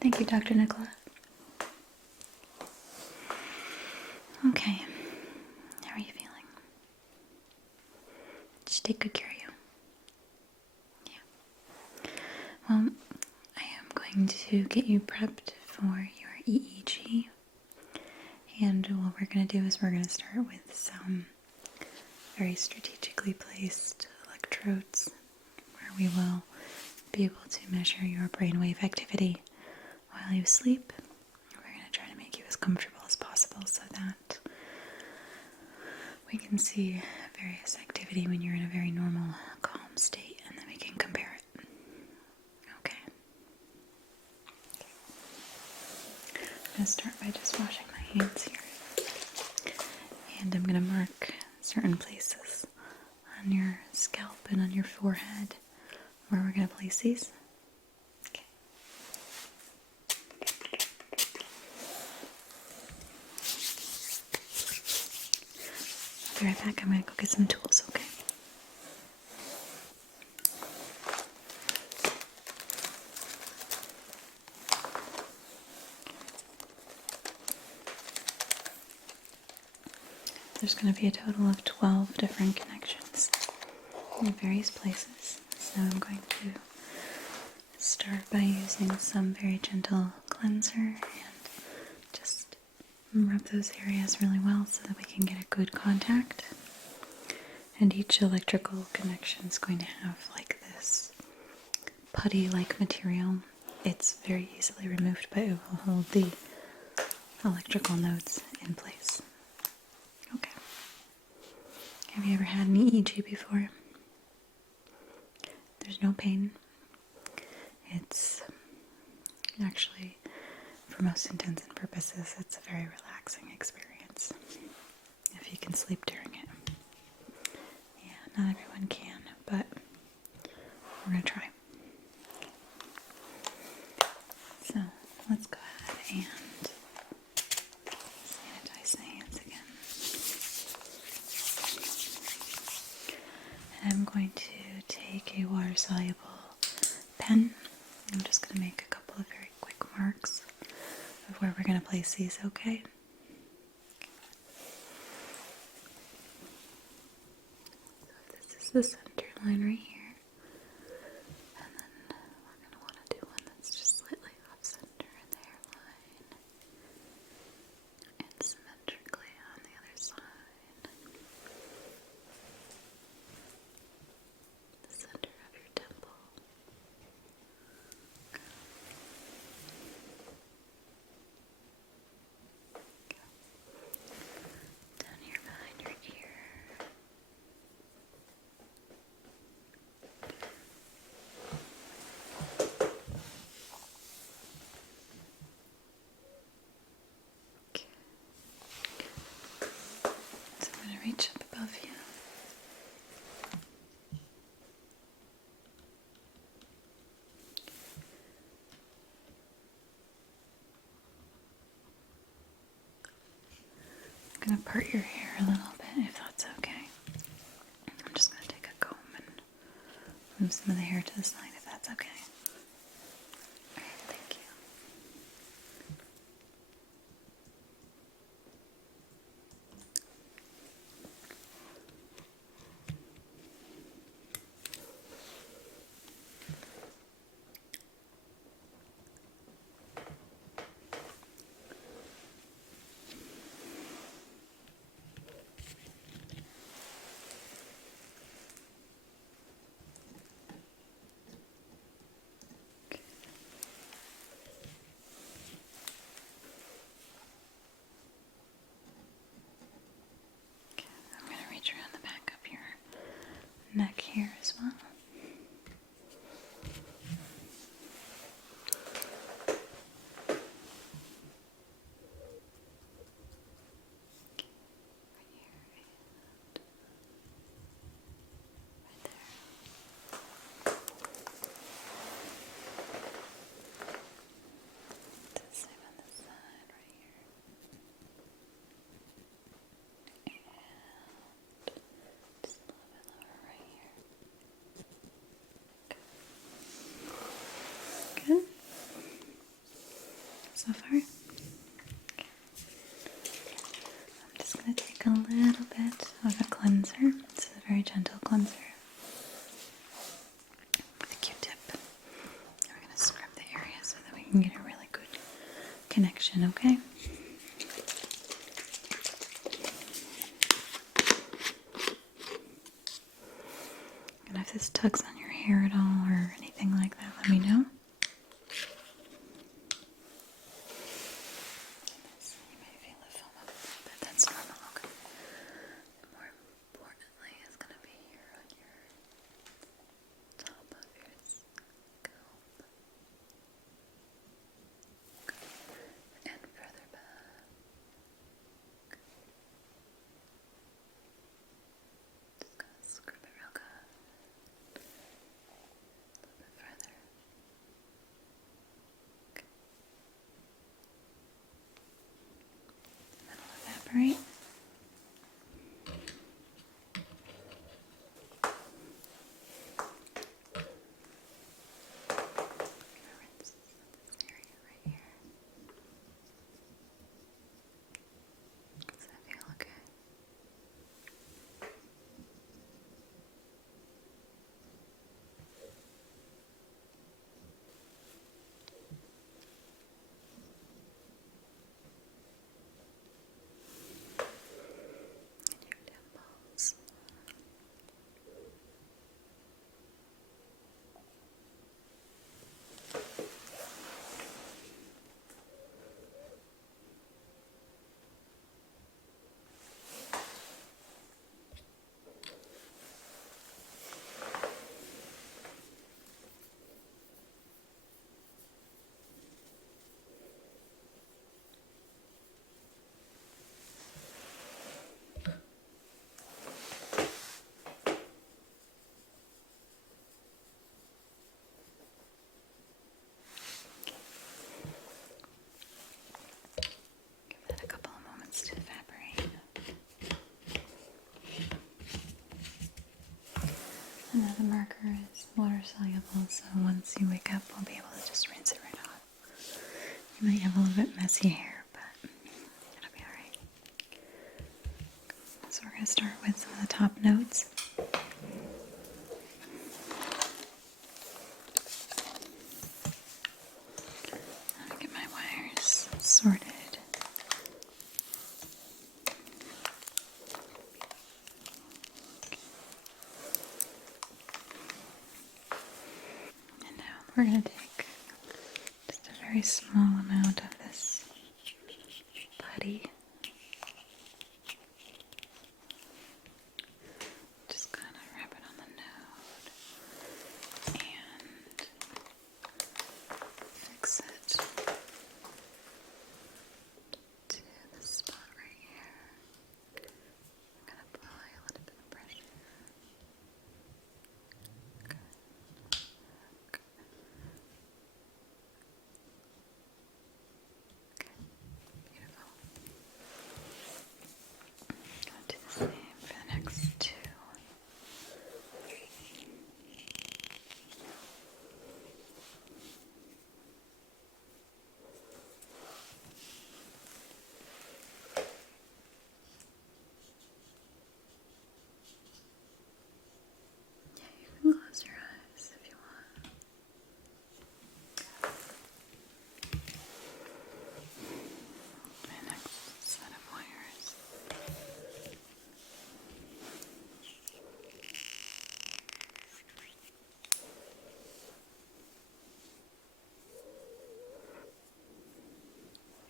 Thank you, Dr. Nicola. Okay, how are you feeling? Did she take good care of you? Yeah. Well, I am going to get you prepped for your EEG. And what we're going to do is we're going to start with some very strategically placed electrodes where we will be able to measure your brainwave activity while you sleep. We're going to try to make you as comfortable as possible so that we can see various activity when you're in a very normal, calm state, and then we can compare it. Okay. I'm going to start by just washing my hands here. And I'm going to mark certain places on your scalp and on your forehead where we're going to place these. Okay. I'll be right back. I'm going to go get some tools, okay? There's going to be a total of 12 different connections in various places. So I'm going to start by using some very gentle cleanser and just rub those areas really well so that we can get a good contact. And each electrical connection is going to have like this putty-like material. It's very easily removed, but it will hold the electrical nodes in place. Okay. Have you ever had an EEG before? There's no pain. It's actually, for most intents and purposes, it's a very relaxing experience if you can sleep during it. Yeah, not everyone can, but we're going to try. So, let's go ahead and sanitize the hands again. And I'm going to take a water-soluble pen. I'm just going to make a couple of very quick marks of where we're going to place these, okay? So this is the center line right here. And then we're going to want to do one that's just slightly off center in the hairline. And symmetrically on the other side. The center of your temple. Down here behind your ear. Okay. So I'm going to reach up above you. I'm going to part your hair a little bit if that's okay. I'm just going to take a comb and move some of the hair to the side if that's okay. Alright, thank you. I'm going to reach around the back of your neck here as well. Right here and right there. The same on this side right here. And just a little bit lower right here. so far? Okay. I'm just going to take a little bit of a cleanser. This is a very gentle cleanser with a Q-tip. And we're going to scrub the area so that we can get a really good connection, okay? And if this tugs on your hair at all or anything like that, let me know. You may feel it film up, but that's normal, okay? More importantly, it's going to be here on your top of your scalp and further back. Just going to scrub it real good. A little bit further. Okay. And then it'll evaporate. Rinse this area right here. Does that feel okay? And your temples. Give that a couple of moments to evaporate. Another marker is water soluble, so once you wake up, we'll be able to just rinse it right off. You might have a little bit messy hair, but it'll be alright. So we're going to start with some of the top notes. I'm going to get my wires sorted. And now we're going to take just a very small amount of this putty. Just kind of wrap it on the node and fix it to the spot right here. I'm going to apply a little bit of pressure. Okay. Okay. Okay, beautiful. I'll do the same for the next two. Yeah, you can close your eyes if you want. My next set of wires.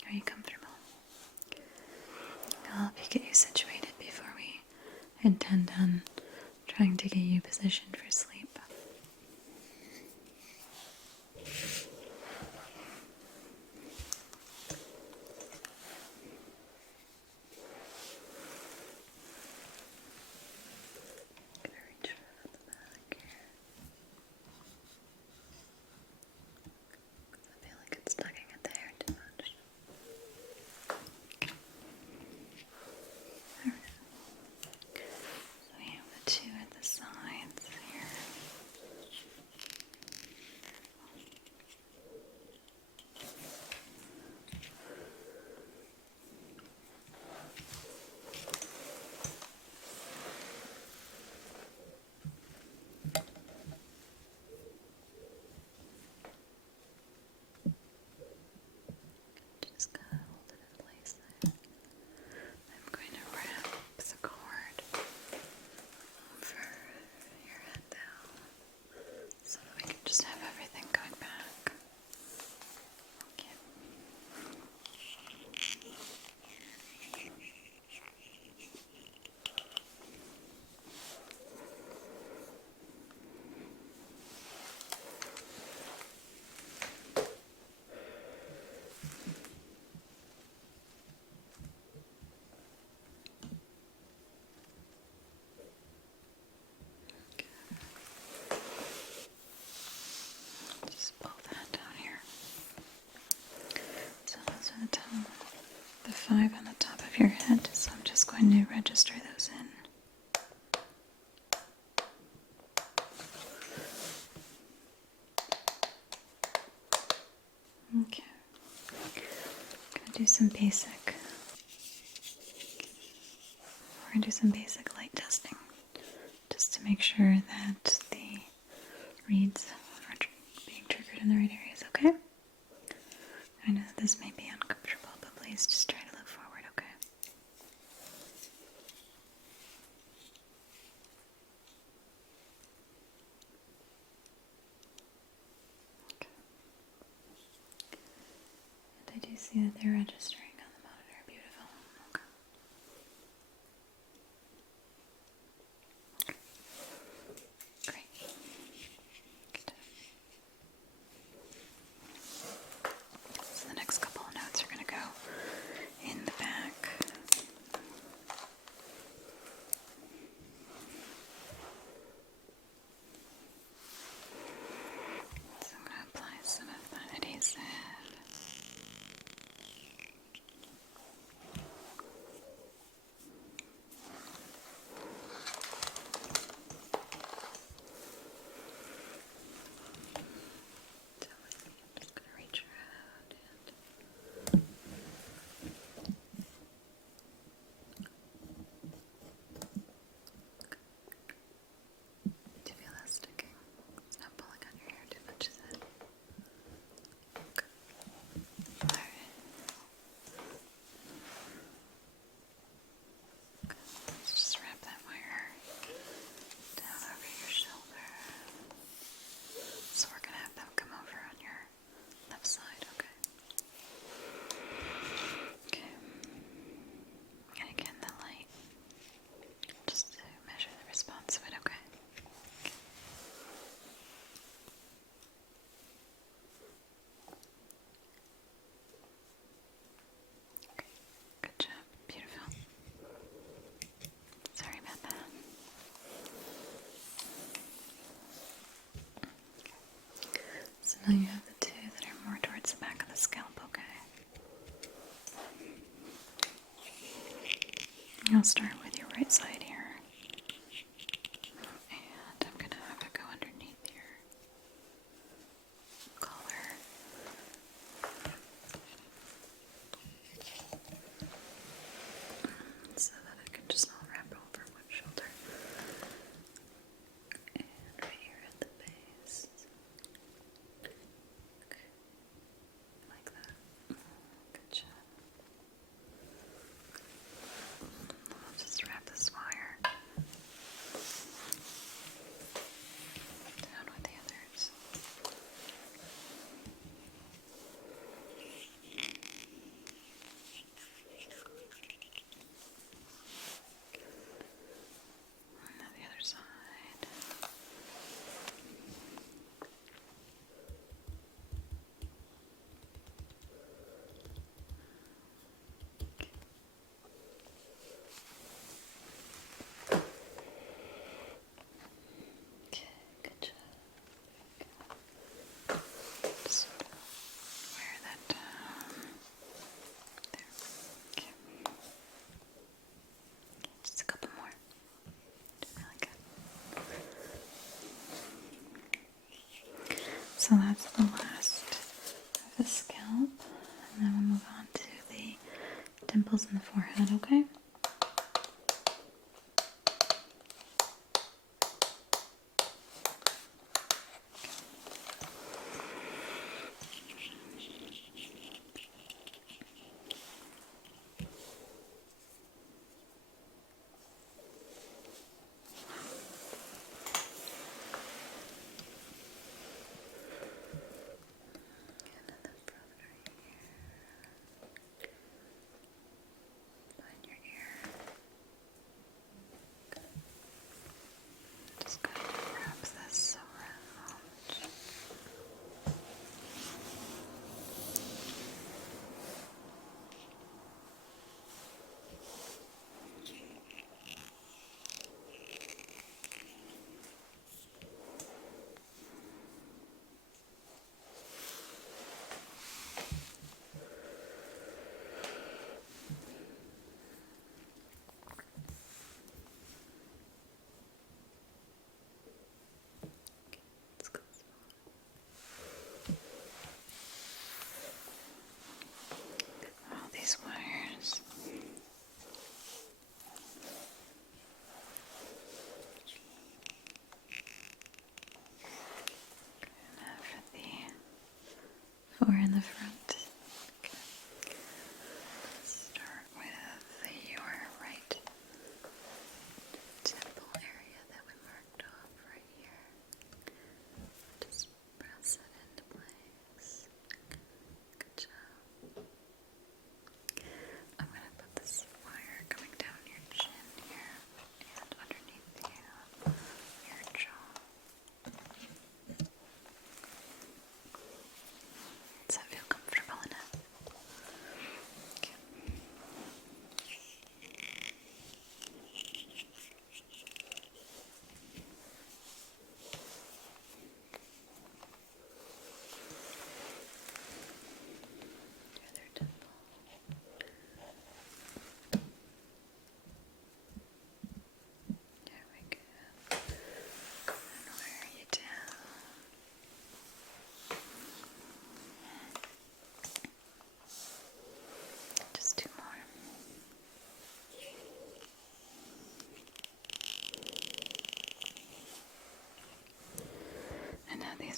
Are you comfortable? I'll help you get you situated before we intend on trying to get you positioned for sleep. I'm gonna reach around the back here. I feel like it's tugging at the hair too much. Alright. So we have the two at the sides here. 5 on the top of your head, so I'm just going to register those in. Okay. I'm gonna do some basic. We're gonna do some basic light testing, just to make sure that the reads are being triggered in the right areas. Okay. I know that this may be uncomfortable, but please just try to look forward. Okay. And I do see that they're registering on the monitor. Beautiful. Okay. Great. Good. So the next couple of notes are going to go in the back. So I'm going to apply some of that adhesive. I'm just going to reach around and do you feel that sticking? It's not pulling on your hair too much, is it? Okay. Alright. Okay. Let's just wrap that wire down over your shoulder. So we're going to have them come over on your left side, okay? Okay. And again, the light, just to measure the response of it, okay? Okay. Good job. Beautiful. Sorry about that. So now you have the two that are more towards the back of the scalp, okay? I'll start with your right side here. And I'm going to have it go underneath your collar. So that it can just all wrap over one shoulder. And right here at the base. Okay. Like that. Good job. I'll just wrap this wire down with the others. And then the other side. Okay, good job. Just wear that down. There. Okay. Just a couple more. Really good. So that's the last of the scalp. And then we'll move on to the dimples in the forehead, okay? Another front right here. Behind your ear.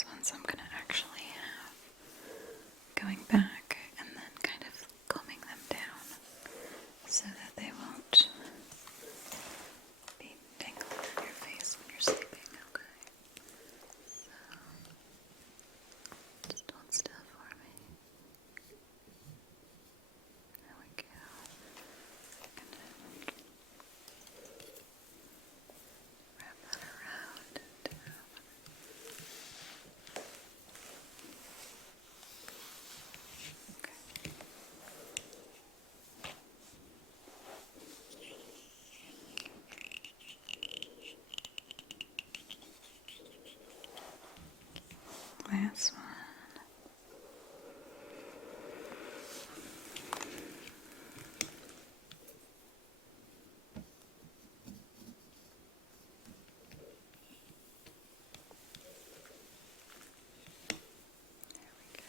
these ones I'm going to actually have going back and then kind of combing them down so that they won't be dangling on your face when you're sleeping, okay? So, just hold still for me. There we go. And then wrap that around and down. Okay. Last one. There we go.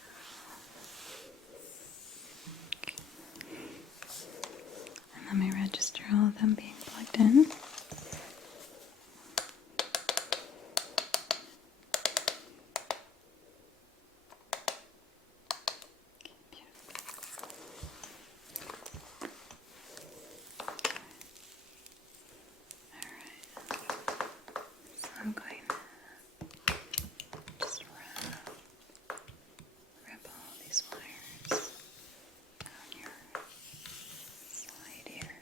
And let me register all of them being plugged in. So I'm going to just wrap all these wires on your side here.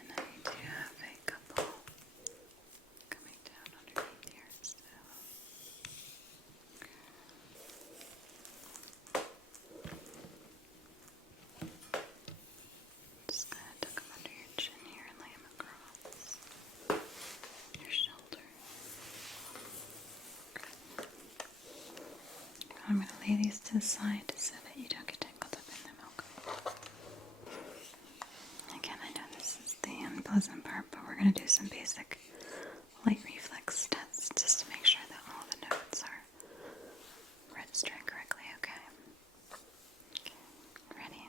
And I do have a couple coming down underneath here, so just kind of tuck them under your chin here and lay them across your shoulder. I'm going to lay these to the side so that you don't get tangled up in them, okay? Again, I know this is the unpleasant part, but we're going to do some basic light reflex tests just to make sure that all the notes are registering correctly, okay? Ready?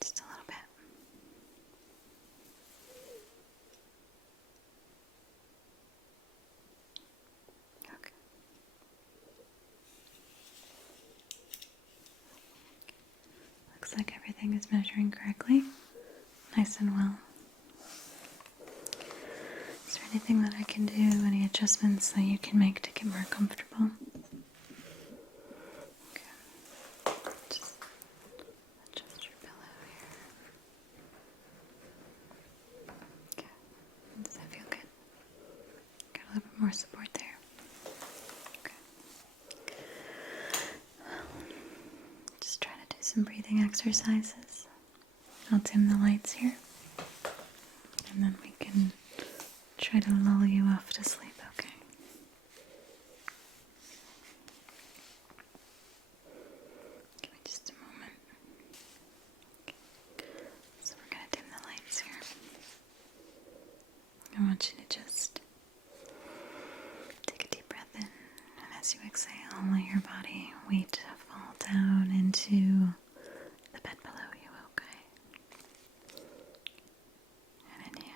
Just a little bit. Okay. Looks like everything is measuring correctly. Nice and well. Is there anything that I can do, any adjustments that you can make to get more comfortable? Okay. Just adjust your pillow here. Okay. Does that feel good? Got a little bit more support there. Okay. Just try to do some breathing exercises. I'll dim the lights here. And then we can try to lull you off to sleep, okay? Give me just a moment. Okay. So we're going to dim the lights here. I want you to just take a deep breath in, and as you exhale, let your body weight fall down into the bed below you, okay? And inhale.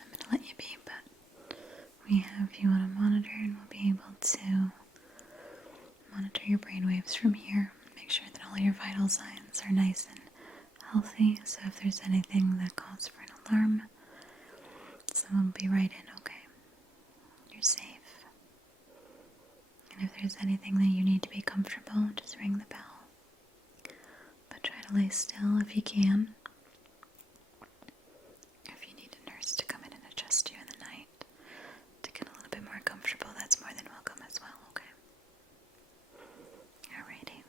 I'm going to let you be, but we have you on a monitor and we'll be able to monitor your brainwaves from here. Make sure that all your vital signs are nice and healthy. So if there's anything that calls for an alarm, someone will be right in, okay? You're safe. And if there's anything that you need to be comfortable, just ring the bell. But try to lay still if you can. If you need a nurse to come in and adjust you in the night to get a little bit more comfortable, that's more than welcome as well, okay? Alrighty.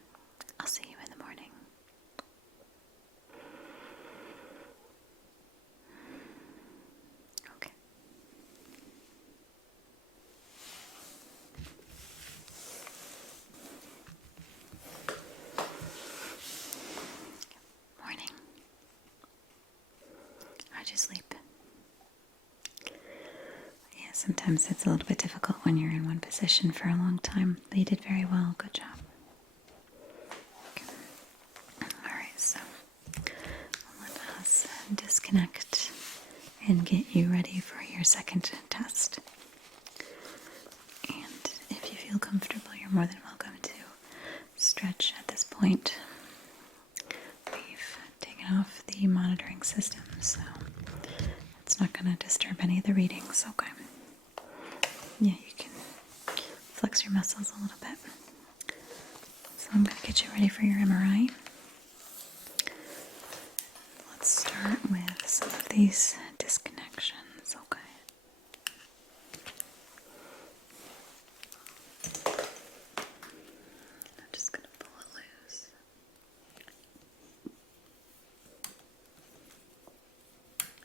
I'll see you in the morning. Okay. Morning. sometimes it's a little bit difficult when you're in one position for a long time, but you did very well. Good job. Okay. Alright, so let us disconnect and get you ready for your second test. And if you feel comfortable, you're more than welcome to stretch at this point. We've taken off the monitoring system, so it's not going to disturb any of the readings, okay? Yeah, you can flex your muscles a little bit. So I'm going to get you ready for your MRI. Let's start with some of these disconnections, okay? I'm just going to pull it loose.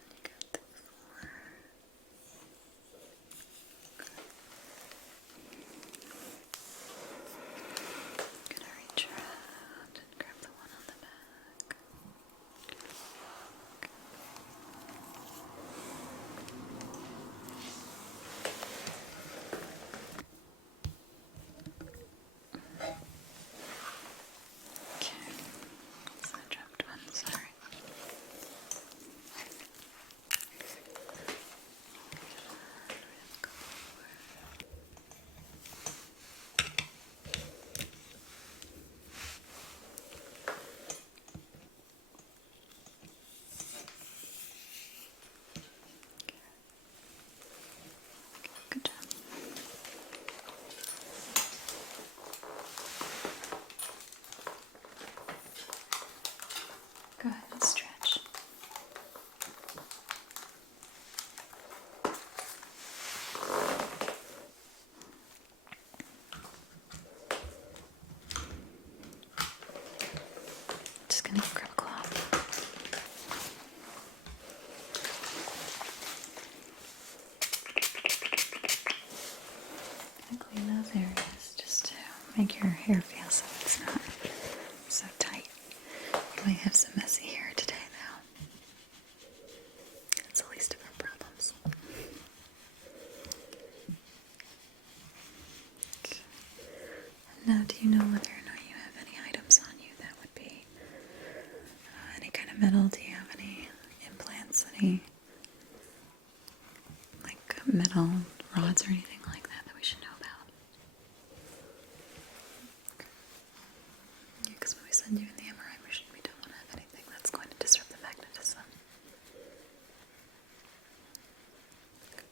You got the floor. I'm going to reach around and grab the one on the back. Okay, so I dropped one, sorry. Good job. Go ahead and stretch. Just gonna grab a cloth. And clean those areas just to make your hair feel so it's not so tight. You might have some messy hair today, though. It's the least of our problems. Okay. Now, do you know whether or not you have any items on you that would be any kind of metal? Do you have any implants, any like metal rods or anything like that that we should know about? Okay. Yeah, because when we send you in the MRI machine, we don't want to have anything that's going to disrupt the magnetism. Okay.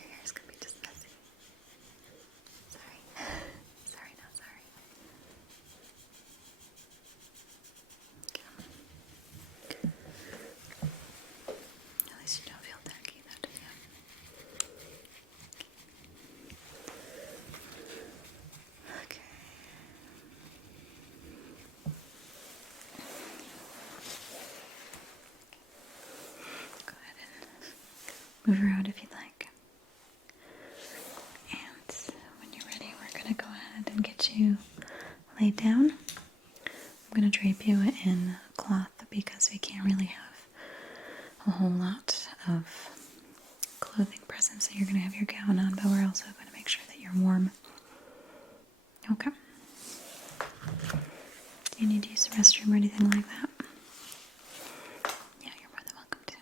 Your hair's going to be just messy. Sorry. Sorry, not sorry. Okay. At least you don't feel tacky though, do you? Okay. Go ahead and move around if you'd like. And when you're ready, we're going to go ahead and get you laid down. I'm going to drape you in cloth because we can't really have a whole lot of clothing present, so you're going to have your gown on, but we're also going to make sure that you're warm. Okay. Do you need to use the restroom or anything like that? Yeah, you're more than welcome to.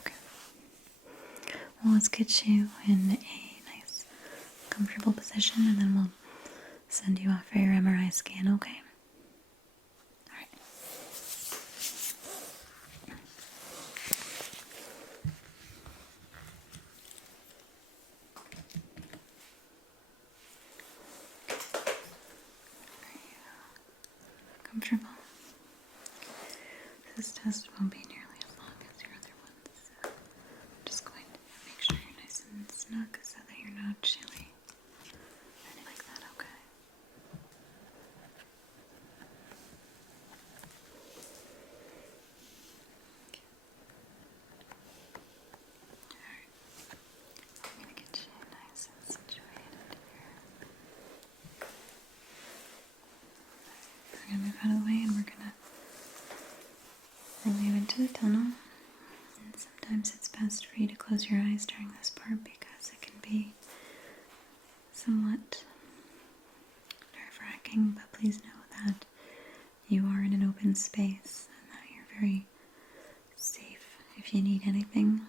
Okay. Well, let's get you in a nice, comfortable position, and then we'll send you off for your MRI scan, okay? Alright. Are you comfortable? This test won't be nearly as long as your other ones, so I'm just going to make sure you're nice and snug so that you're not chilly. Anything like that, okay? Alright. I'm going to get you nice and situated here. We're going to move out of the way and we're going to roll you into the tunnel. And sometimes it's best sharing this part because it can be somewhat nerve-wracking, but please know that you are in an open space and that you're very safe. If you need anything,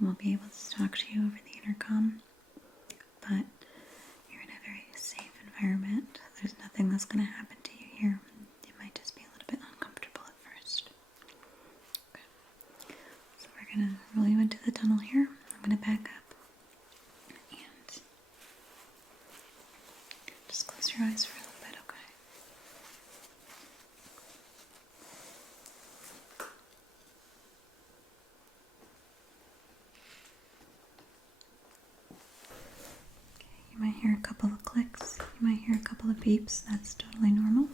we'll be able to talk to you over the intercom, but you're in a very safe environment. There's nothing that's going to happen to you here. It might just be a little bit uncomfortable at first. Okay. So we're going to roll you into the tunnel here. I'm going to back up and just close your eyes for a little bit, okay? You might hear a couple of clicks, you might hear a couple of beeps, that's totally normal.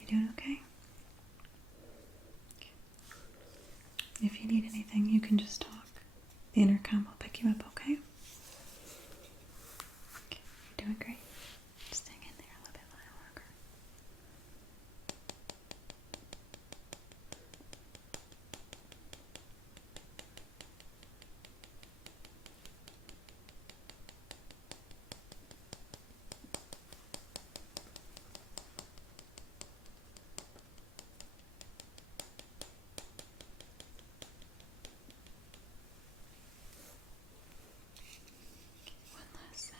You doing okay? If you need anything, you can just talk. The intercom will pick you up, okay? You're doing great. Just hang in there a little bit longer. One last set.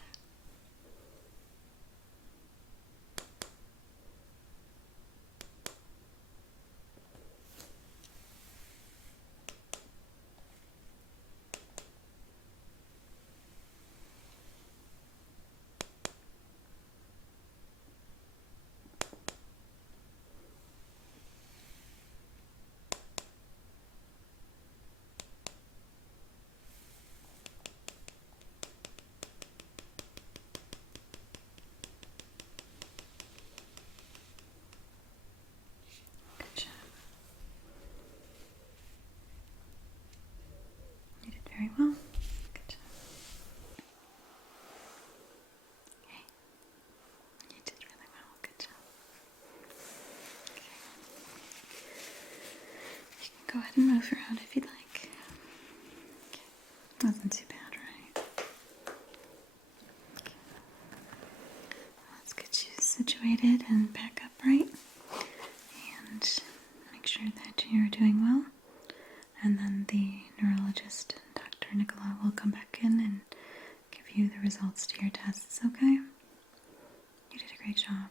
Good job. You did very well. Good job. Okay. You did really well. Good job. Okay. You can go ahead and move around if you'd like. situated and back upright and make sure that you're doing well. And then the neurologist, Dr. Nicola, will come back in and give you the results to your tests, okay? You did a great job.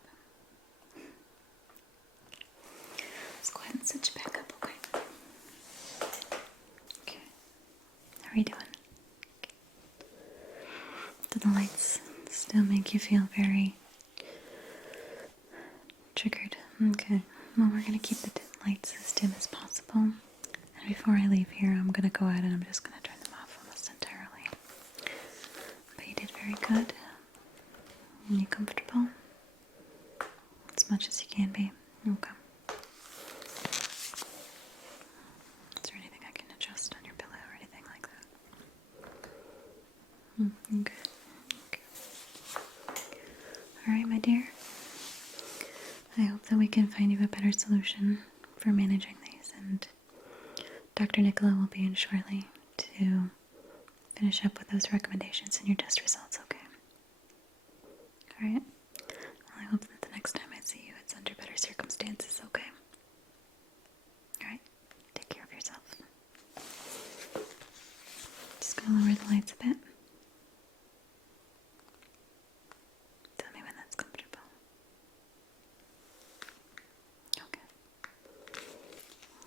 Let's go ahead and switch back up, okay? Okay. How are you doing? Okay. Do the lights still make you feel very triggered? Okay. Well, we're going to keep the lights as dim as possible. And before I leave here, I'm going to go ahead and I'm just going to turn them off almost entirely. But you did very good. Are you comfortable? As much as you can be. Okay. Is there anything I can adjust on your pillow or anything like that? Okay. Alright, my dear. I hope that we can find you a better solution for managing these, and Dr. Nicola will be in shortly to finish up with those recommendations and your test results, okay? Alright? Well, I hope that the next time I see you, it's under better circumstances, okay? Alright? Take care of yourself. Just gonna lower the lights a bit. Tell me when that's comfortable. Okay.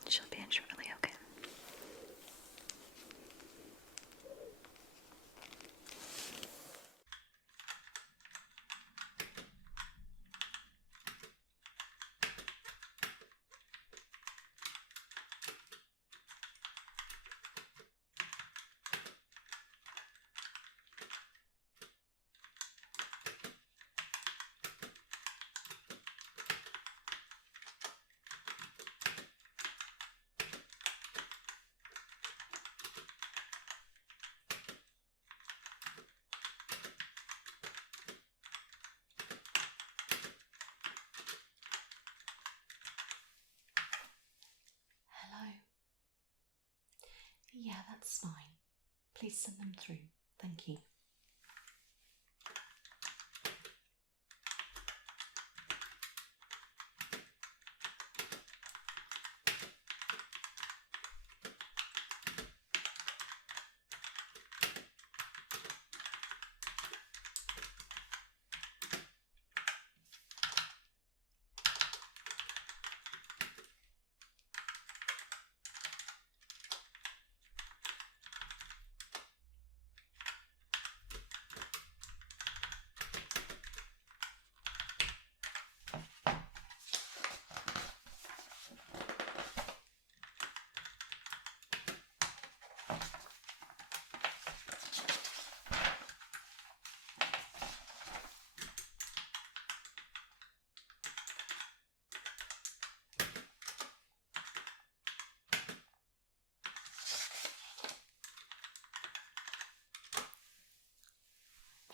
She'll be in shortly, okay? Yeah, that's fine. Please send them through. Thank you.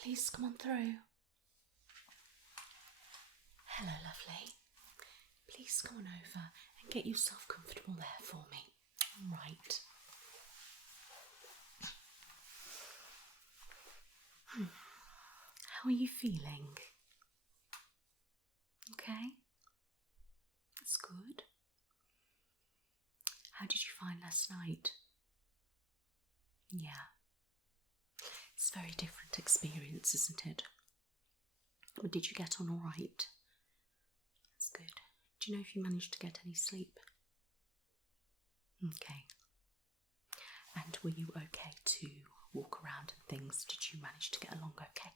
Please come on through. Hello, lovely. Please come on over and get yourself comfortable there for me. All right. How are you feeling? Okay. That's good. How did you find last night? Yeah. It's a very different experience, isn't it? But did you get on all right? That's good. Do you know if you managed to get any sleep? Okay. And were you okay to walk around and things? Did you manage to get along okay?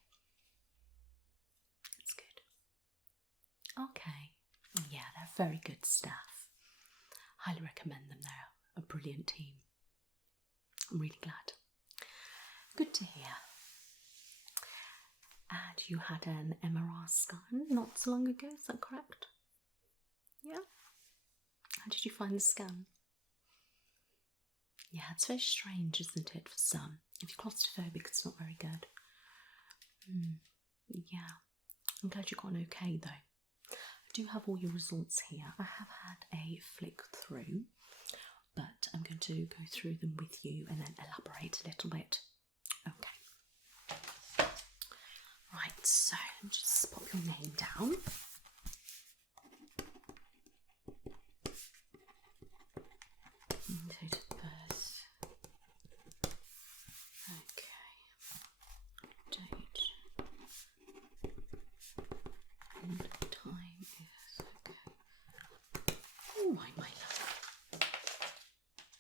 That's good. Okay. Yeah, they're very good staff. Highly recommend them. They're a brilliant team. I'm really glad. Good to hear. And you had an MRI scan not so long ago, is that correct? Yeah? How did you find the scan? Yeah, it's very strange, isn't it, for some? If you're claustrophobic, it's not very good. Yeah. I'm glad you got on okay, though. I do have all your results here. I have had a flick through, but I'm going to go through them with you and then elaborate a little bit. Okay. Right, so let me just pop your name down. Date of birth. Okay. Date. And time is okay. Oh my love.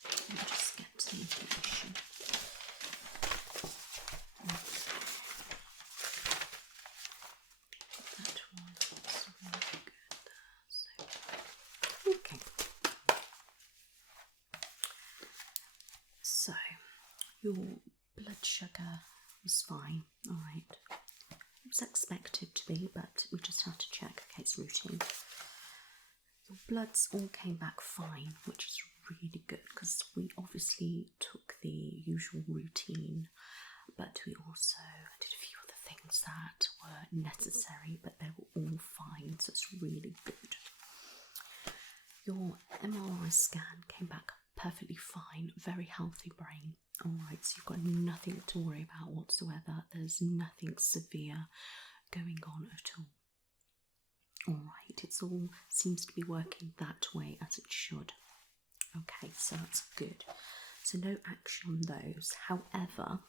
Let me just get the information. That one was really good there. So, okay. So, your blood sugar was fine, alright. It was expected to be, but we just have to check. Okay, it's routine. Your bloods all came back fine, which is really good because we obviously took the usual routine, but we also did a few other things that were necessary, but they were all fine, so it's really good. Your MRI scan came back perfectly fine, very healthy brain. Alright, so you've got nothing to worry about whatsoever. There's nothing severe going on at all. Alright, it's all seems to be working that way as it should. Okay, so that's good. So no action on those. However,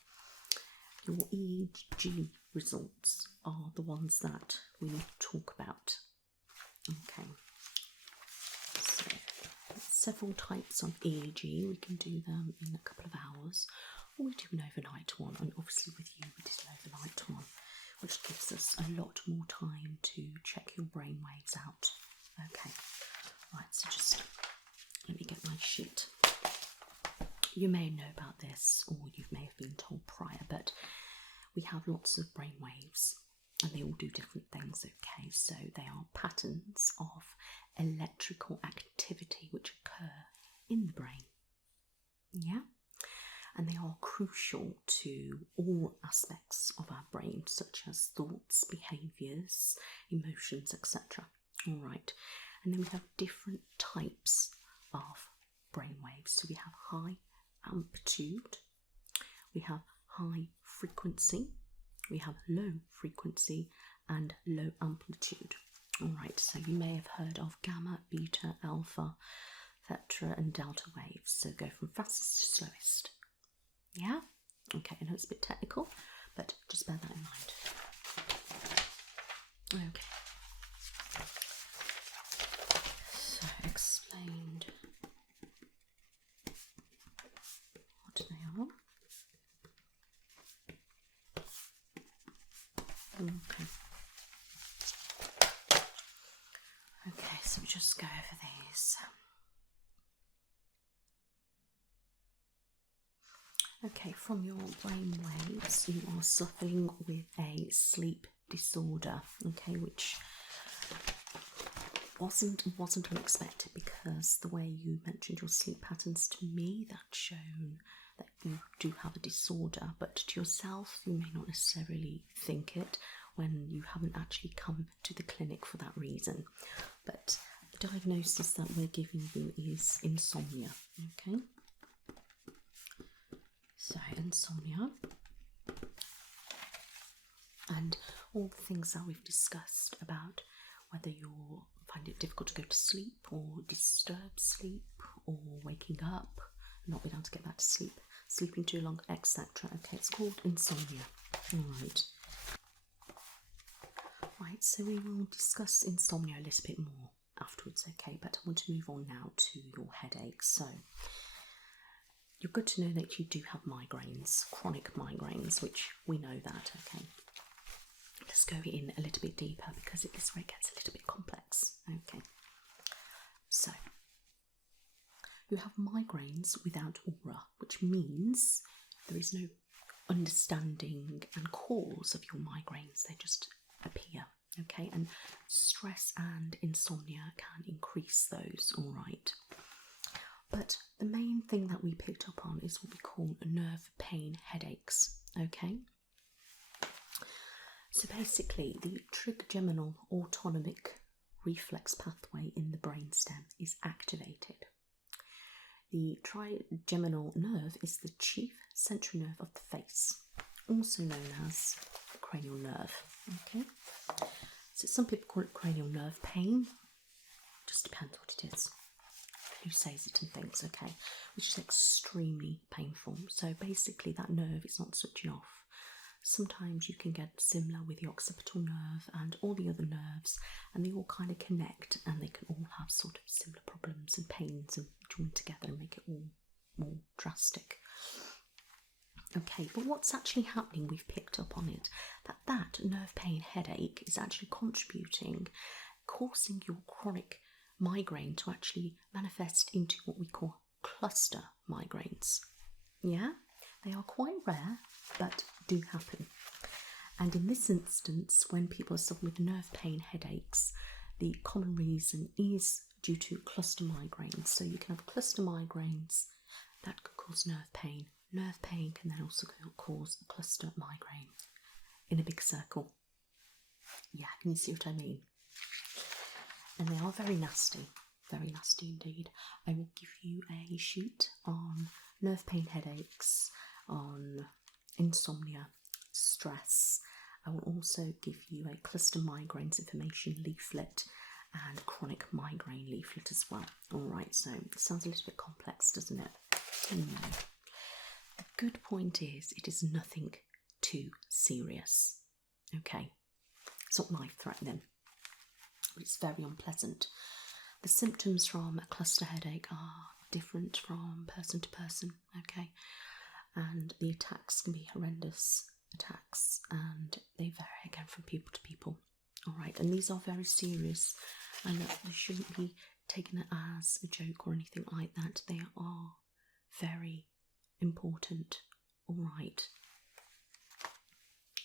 your EEG results are the ones that we need to talk about. Okay. So several types of EEG. We can do them in a couple of hours, or we do an overnight one. And obviously with you we did an overnight one, which gives us a lot more time to check your brain waves out. Okay, right, so just let me get my sheet. You may know about this, or you may have been told prior, but we have lots of brain waves and they all do different things. Okay, so they are patterns of electrical activity which occur in the brain. Yeah, and they are crucial to all aspects of our brain, such as thoughts, behaviours, emotions, etc. All right, and then we have different types of brain waves. So we have high amplitude, we have high frequency, we have low frequency and low amplitude. All right, so you may have heard of gamma, beta, alpha, theta and delta waves. So go from fastest to slowest. Yeah? Okay, I know it's a bit technical, but just bear that in mind. Okay. So explained what they are. Okay. Okay, so we just go over these. Okay, from your brain waves, you are suffering with a sleep disorder, okay, which wasn't unexpected, because the way you mentioned your sleep patterns to me, that's shown that you do have a disorder, but to yourself you may not necessarily think it when you haven't actually come to the clinic for that reason. But the diagnosis that we're giving you is insomnia, okay? So insomnia, and all the things that we've discussed about whether you find it difficult to go to sleep, or disturb sleep, or waking up, not being able to get back to sleep, sleeping too long, etc. Okay, it's called insomnia. Alright. Right, so we will discuss insomnia a little bit more afterwards, okay, but I want to move on now to your headaches. So you're good to know that you do have migraines, chronic migraines, which we know that, okay. Let's go in a little bit deeper, because this is where it gets a little bit complex, okay. So, you have migraines without aura, which means there is no understanding and cause of your migraines, they just appear, okay, and stress and insomnia can increase those, alright. But the main thing that we picked up on is what we call nerve pain headaches, okay? So basically, the trigeminal autonomic reflex pathway in the brainstem is activated. The trigeminal nerve is the chief sensory nerve of the face, also known as the cranial nerve. Okay, so some people call it cranial nerve pain. Just depends what it is, who says it and things. Okay, which is extremely painful. So basically, that nerve is not switching off. Sometimes you can get similar with the occipital nerve and all the other nerves, and they all kind of connect, and they can all have sort of similar problems and pains and join together and make it all more drastic. Okay, but what's actually happening, we've picked up on it, that nerve pain headache is actually contributing, causing your chronic migraine to actually manifest into what we call cluster migraines. Yeah, they are quite rare, but do happen. And in this instance, when people are suffering with nerve pain headaches, the common reason is due to cluster migraines. So you can have cluster migraines that can cause nerve pain. Nerve pain can then also cause a cluster migraine in a big circle. Yeah, can you see what I mean? And they are very nasty indeed. I will give you a sheet on nerve pain headaches, on insomnia, stress. I will also give you a cluster migraines information leaflet and chronic migraine leaflet as well. Alright, so it sounds a little bit complex, doesn't it? No. The good point is it is nothing too serious. Okay, it's not life-threatening, but it's very unpleasant. The symptoms from a cluster headache are different from person to person, okay? And the attacks can be horrendous attacks, and they vary again from people to people. Alright, and these are very serious, and they shouldn't be taken as a joke or anything like that. They are very important. Alright.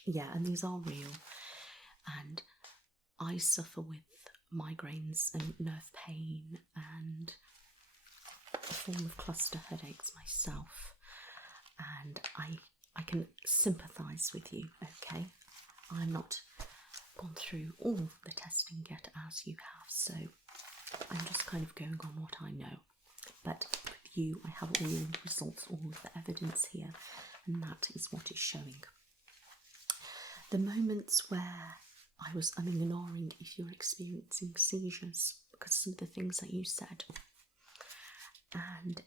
Yeah, and these are real, and I suffer with migraines and nerve pain and a form of cluster headaches myself, and I can sympathise with you, okay? I'm not gone through all the testing yet as you have, so I'm just kind of going on what I know. But with you, I have all the results, all of the evidence here, and that is what is showing. The moments where I was umming and ahhing if you're experiencing seizures, because some of the things that you said, and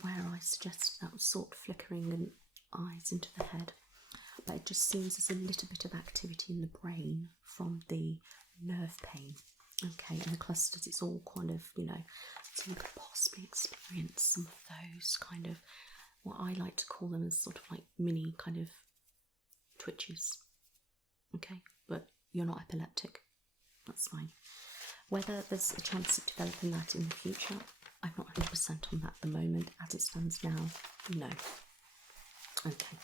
where I suggested that was sort of flickering and eyes into the head, but it just seems there's a little bit of activity in the brain from the nerve pain. Okay, and the clusters, it's all kind of, you know, so you could possibly experience some of those kind of, what I like to call them as sort of like mini kind of twitches. Okay, but you're not epileptic, that's fine. Whether there's a chance of developing that in the future, I'm not 100% on that at the moment. As it stands now, no. Okay,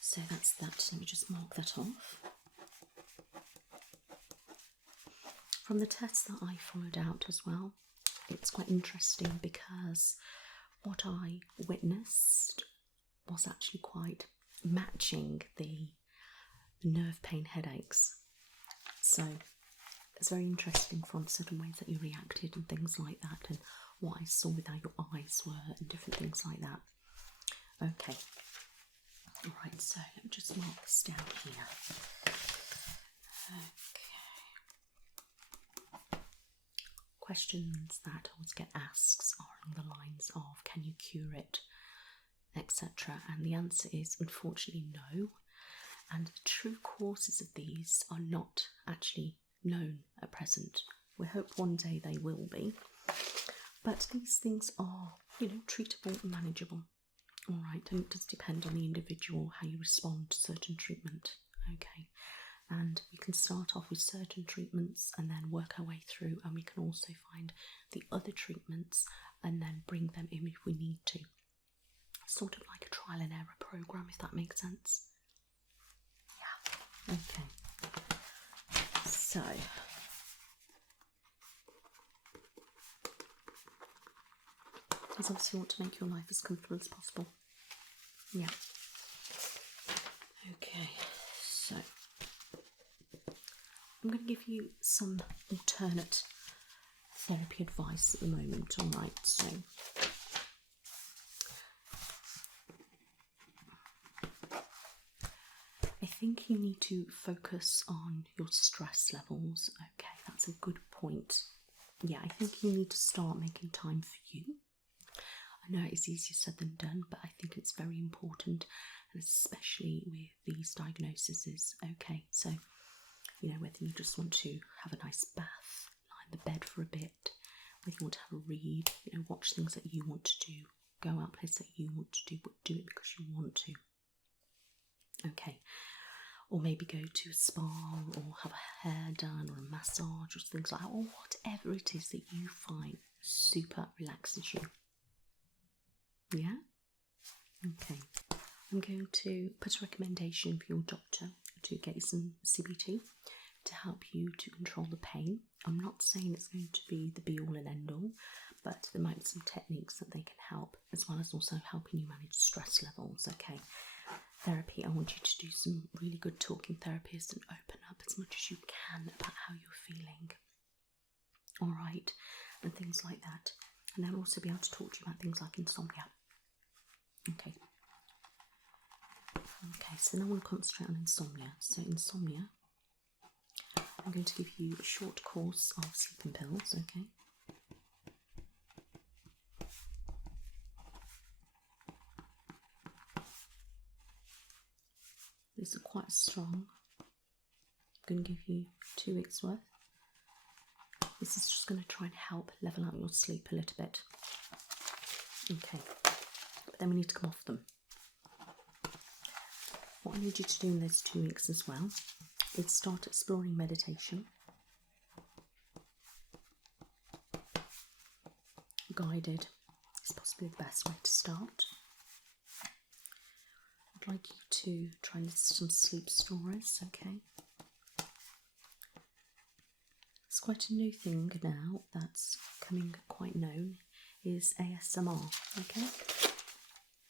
so that's that. Let me just mark that off. From the tests that I followed out as well, it's quite interesting because what I witnessed was actually quite matching the nerve pain headaches. So it's very interesting from certain ways that you reacted and things like that, and what I saw with how your eyes were and different things like that. Okay. Alright, so let me just mark this down here. Okay. Questions that I always get asked are along the lines of, can you cure it, etc. And the answer is unfortunately no. And the true causes of these are not actually known at present. We hope one day they will be. But these things are, you know, treatable and manageable. Alright, and it does depend on the individual how you respond to certain treatment. Okay, and we can start off with certain treatments and then work our way through, and we can also find the other treatments and then bring them in if we need to. Sort of like a trial and error program, if that makes sense. Yeah, okay. So, because obviously you want to make your life as comfortable as possible. Yeah. Okay, so I'm going to give you some alternate therapy advice at the moment. Alright, so I think you need to focus on your stress levels. Okay, that's a good point. Yeah, I think you need to start making time for you. I know it's easier said than done, but I think it's very important, and especially with these diagnoses. Okay, so whether you just want to have a nice bath, lie in the bed for a bit, whether you want to have a read, watch things that you want to do, go out places that you want to do, but do it because you want to. Okay, or maybe go to a spa or have a hair done or a massage or things like that, or whatever it is that you find super relaxes you. Yeah? Okay. I'm going to put a recommendation for your doctor to get you some CBT to help you to control the pain. I'm not saying it's going to be the be all and end all, but there might be some techniques that they can help, as well as also helping you manage stress levels. Okay. Therapy, I want you to do some really good talking therapies and open up as much as you can about how you're feeling. Alright, and things like that. And they'll also be able to talk to you about things like insomnia. Okay. Okay, so now I want to concentrate on insomnia. So insomnia, I'm going to give you a short course of sleeping pills, okay? These are quite strong. I'm going to give you 2 weeks worth. This is just going to try and help level out your sleep a little bit. Okay, but then we need to come off them. What I need you to do in those 2 weeks as well is start exploring meditation. Guided is possibly the best way to start. I'd like you to try and listen to some sleep stories, okay? It's quite a new thing now that's coming quite known, is ASMR, okay?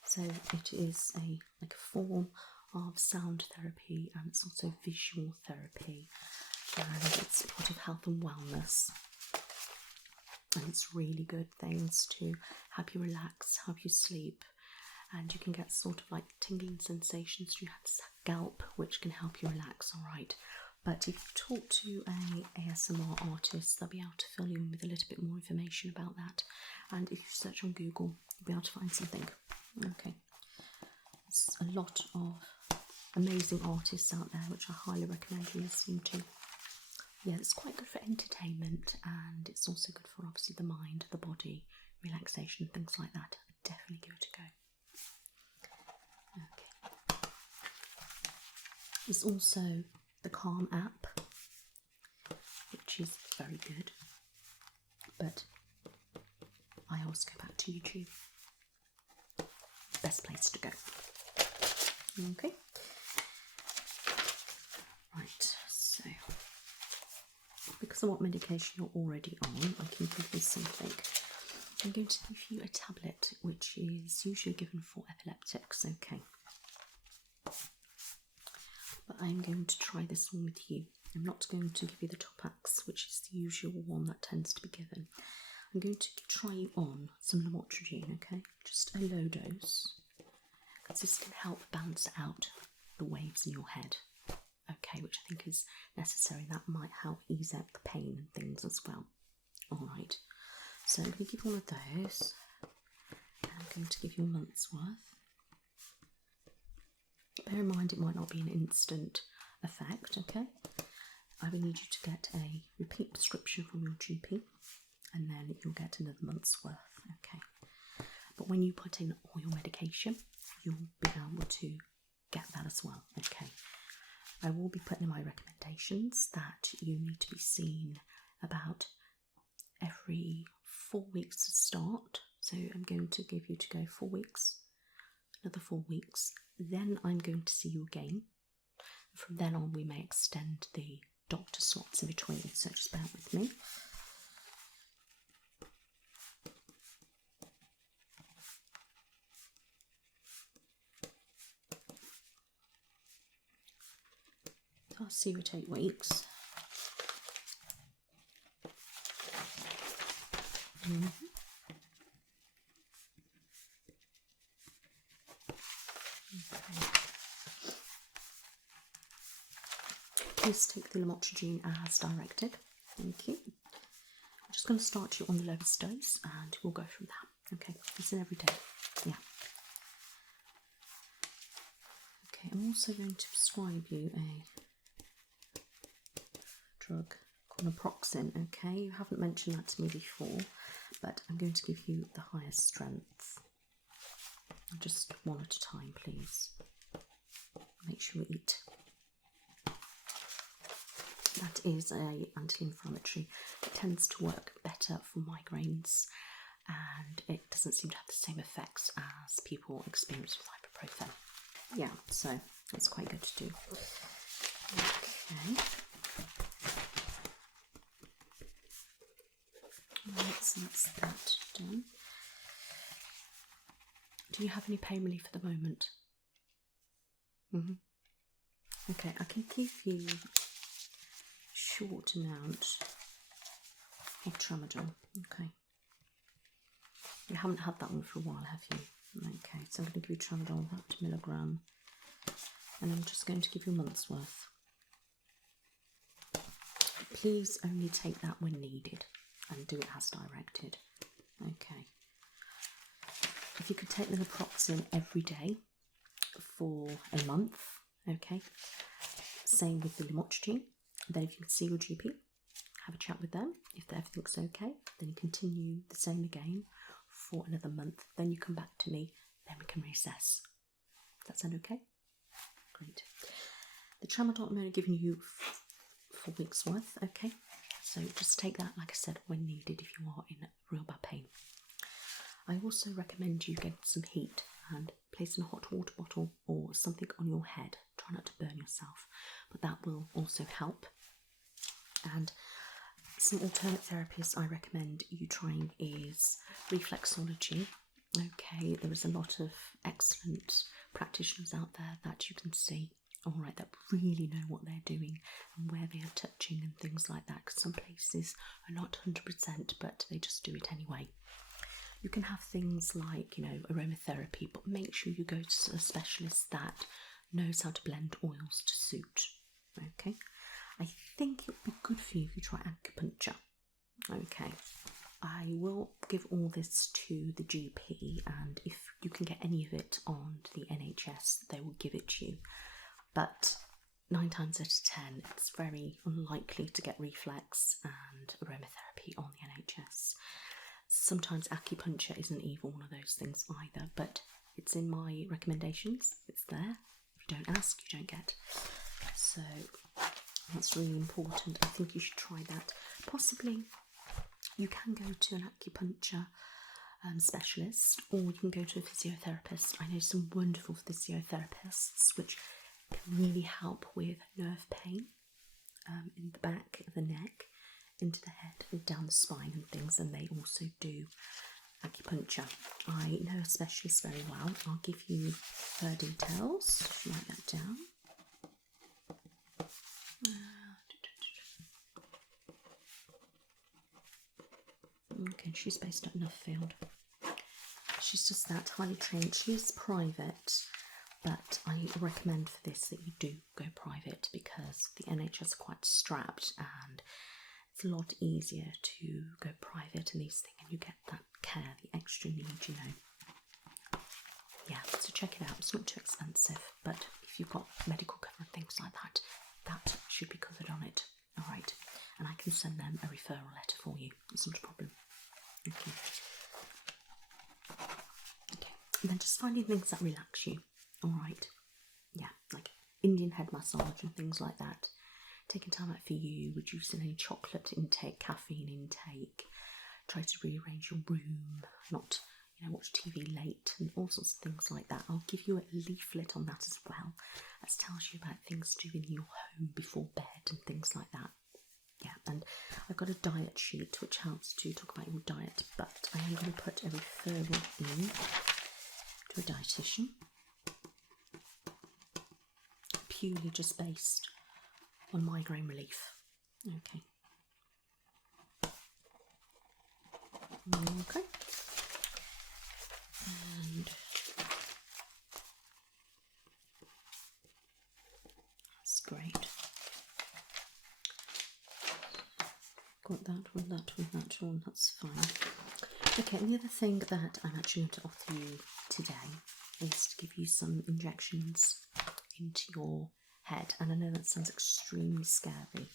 So it is like a form of sound therapy, and it's also visual therapy, and it's part of health and wellness. And it's really good things to help you relax, help you sleep, and you can get sort of like tingling sensations through your scalp, which can help you relax, alright? But if you talk to a ASMR artist, they'll be able to fill you in with a little bit more information about that. And if you search on Google, you'll be able to find something. Okay. There's a lot of amazing artists out there, which I highly recommend you listening to. Yeah, it's quite good for entertainment, and it's also good for obviously the mind, the body, relaxation, things like that. I'd definitely give it a go. Okay. There's also the Calm app, which is very good, but I always go back to YouTube. Best place to go. Okay. Right, so because of what medication you're already on, I can give you something. I'm going to give you a tablet which is usually given for epileptics, okay? But I'm going to try this one with you. I'm not going to give you the Topax, which is the usual one that tends to be given. I'm going to try you on some lamotrigine, okay? Just a low dose, because this can help balance out the waves in your head, okay, which I think is necessary. That might help ease out the pain and things as well. Alright, so I'm going to give you one of those. I'm going to give you a month's worth. Bear in mind it might not be an instant effect, okay? I will need you to get a repeat prescription from your GP, and then you'll get another month's worth, okay? But when you put in all your medication, you'll be able to get that as well, okay? I will be putting in my recommendations that you need to be seen about every 4 weeks to start. So I'm going to give you to go 4 weeks, another 4 weeks, then I'm going to see you again. From then on we may extend the doctor slots in between, so just bear with me. I'll see you at 8 weeks. please take the lamotrigine as directed. Thank you. I'm just going to start you on the lowest dose and we'll go from that. Okay, it's in every day. Yeah. Okay, I'm also going to prescribe you a drug called naproxen. Okay, you haven't mentioned that to me before, but I'm going to give you the highest strength. Just one at a time, please. Make sure you eat. That is a anti-inflammatory. It tends to work better for migraines, and it doesn't seem to have the same effects as people experience with ibuprofen. Yeah, so that's quite good to do. Okay. Right, so that's that done. Do you have any pain relief at the moment? Okay, I can give you a short amount of tramadol. Okay. You haven't had that one for a while, have you? Okay, so I'm going to give you tramadol, about 1 milligram, and I'm just going to give you a month's worth. Please only take that when needed and do it as directed. Okay. If you could take the naproxen every day for a month, okay. Same with the lamotrigine. Then if you can see your GP, have a chat with them. If everything's okay, then you continue the same again for another month. Then you come back to me, then we can reassess. Does that sound okay? Great. The tramadol I'm only giving you 4 weeks worth, okay? So just take that, like I said, when needed if you are in real bad pain. I also recommend you get some heat and place in a hot water bottle or something on your head. Try not to burn yourself, but that will also help. And some alternate therapies I recommend you trying is reflexology. Okay, there is a lot of excellent practitioners out there that you can see, alright, that really know what they're doing and where they are touching and things like that, because some places are not 100%, but they just do it anyway. You can have things like, aromatherapy, but make sure you go to a specialist that knows how to blend oils to suit. Okay, I think it would be good for you if you try acupuncture. Okay, I will give all this to the GP, and if you can get any of it on the NHS, they will give it to you. But 9 times out of 10, it's very unlikely to get reflex and aromatherapy on the NHS. Sometimes acupuncture isn't even one of those things either, but it's in my recommendations. It's there. If you don't ask, you don't get. So that's really important. I think you should try that. Possibly you can go to an acupuncture specialist, or you can go to a physiotherapist. I know some wonderful physiotherapists which can really help with nerve pain in the back of the neck, into the head and down the spine and things, and they also do acupuncture. I know a specialist very well. I'll give you her details. If you write that down. Okay, she's based at Nuffield. She's just that highly trained. She's private, but I recommend for this that you do go private, because the NHS are quite strapped and it's a lot easier to go private in these things, and you get that care, the extra need, Yeah, so check it out. It's not too expensive, but if you've got medical cover and things like that, that should be covered on it. Alright, and I can send them a referral letter for you. It's not a problem. Okay. And then just finding things that relax you. Alright. Yeah, like Indian head massage and things like that. Taking time out for you, reducing any chocolate intake, caffeine intake, try to rearrange your room, not, watch TV late, and all sorts of things like that. I'll give you a leaflet on that as well. That tells you about things to do in your home before bed and things like that. Yeah, and I've got a diet sheet which helps to talk about your diet, but I am going to put a referral in to a dietitian, purely just based on migraine relief. Okay. Okay. And that's great. got that one, that one, that one. That's fine. Okay, and the other thing that I'm actually going to offer you today is to give you some injections into your head. And I know that sounds extremely scary,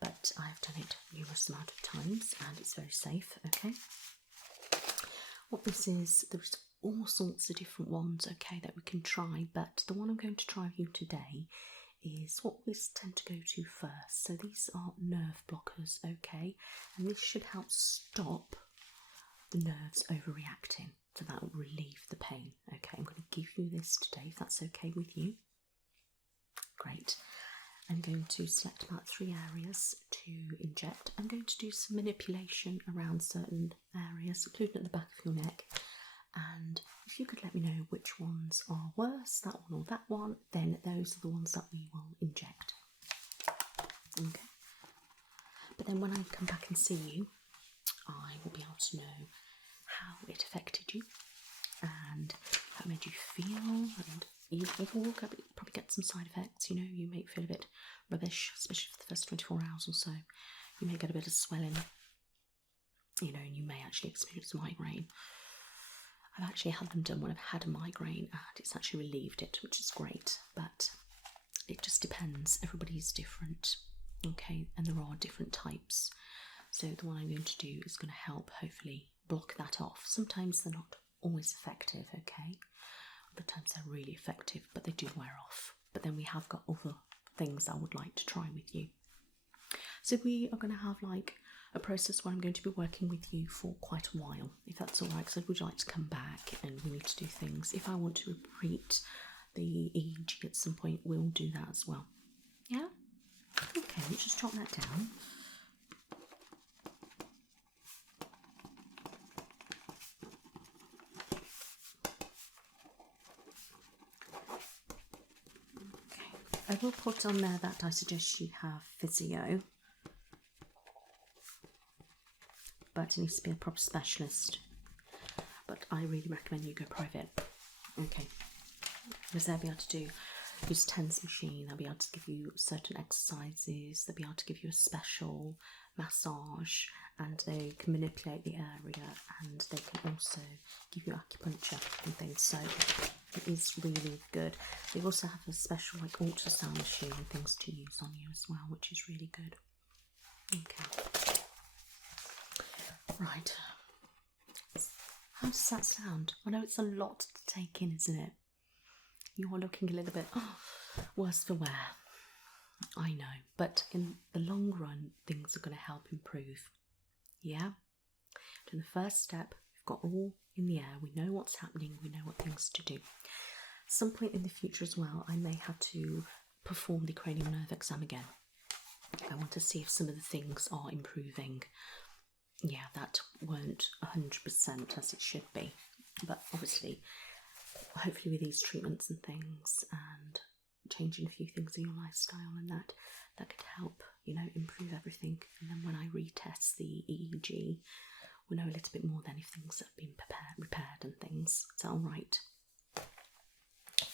but I've done it numerous amount of times and it's very safe, okay? What this is, there's all sorts of different ones, okay, that we can try, but the one I'm going to try with you today is what we tend to go to first. So these are nerve blockers, okay, and this should help stop the nerves overreacting, so that will relieve the pain. Okay, I'm going to give you this today if that's okay with you. Great. I'm going to select about 3 areas to inject. I'm going to do some manipulation around certain areas, including at the back of your neck. And if you could let me know which ones are worse, that one or that one, then those are the ones that we will inject. Okay. But then when I come back and see you, I will be able to know how it affected you and how it made you feel, and you will probably get some side effects. You know, you may feel a bit rubbish, especially for the first 24 hours or so. You may get a bit of swelling, you know, and you may actually experience migraine. I've actually had them done when I've had a migraine and it's actually relieved it, which is great, but it just depends. Everybody's different, okay, and there are different types. So the one I'm going to do is going to help hopefully block that off. Sometimes they're not always effective, okay? Other times they're really effective, but they do wear off. But then we have got other things I would like to try with you. So we are going to have like a process where I'm going to be working with you for quite a while, if that's all right, because I would like to come back and we need to do things. If I want to repeat the EEG at some point, we'll do that as well. Yeah? Okay, let's just jot that down. I will put on there that I suggest you have physio, but it needs to be a proper specialist. But I really recommend you go private. Okay, because they'll be able to use TENS machine, they'll be able to give you certain exercises, they'll be able to give you a special massage, and they can manipulate the area, and they can also give you acupuncture and things. So it is really good. They also have a special like ultrasound machine and things to use on you as well, which is really good. Okay. Right. How does that sound? I know it's a lot to take in, isn't it? You are looking a little bit worse for wear. I know, but in the long run, things are going to help improve. Yeah? In the first step, we've got all in the air. We know what's happening. We know what things to do. At some point in the future as well, I may have to perform the cranial nerve exam again. I want to see if some of the things are improving. Yeah, that weren't 100% as it should be. But obviously, hopefully with these treatments and things and changing a few things in your lifestyle and that could help, you know, improve everything. And then when I retest the EEG, we'll know a little bit more then if things have been repaired and things. Is that all right?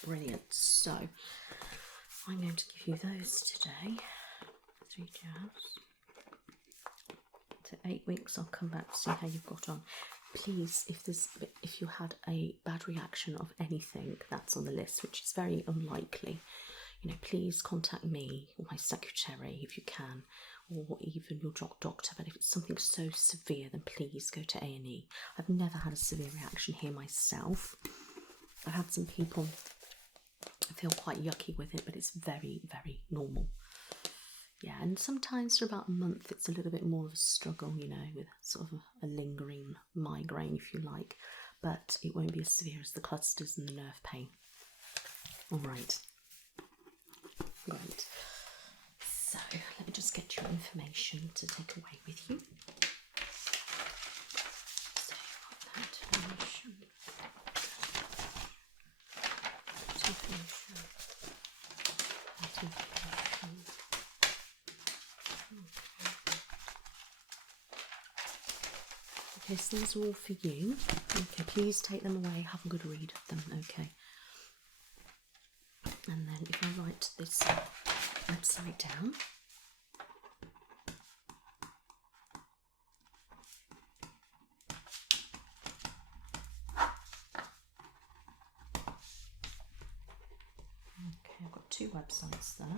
Brilliant. So I'm going to give you those today. 3 jabs. So 8 weeks, I'll come back to see how you've got on. Please, if you had a bad reaction of anything that's on the list, which is very unlikely, you know, please contact me or my secretary if you can, or even your doctor. But if it's something so severe, then please go to A&E. I've never had a severe reaction here myself. I've had some people feel quite yucky with it, but it's very, very normal. Yeah, and sometimes for about a month it's a little bit more of a struggle, you know, with sort of a lingering migraine, if you like, but it won't be as severe as the clusters and the nerve pain. All right. Great. So let me just get your information to take away with you. So you've got that information. That information. That information. Okay, so these are all for you. Okay, please take them away, have a good read of them, okay? And then if I write this website down, 2 websites there.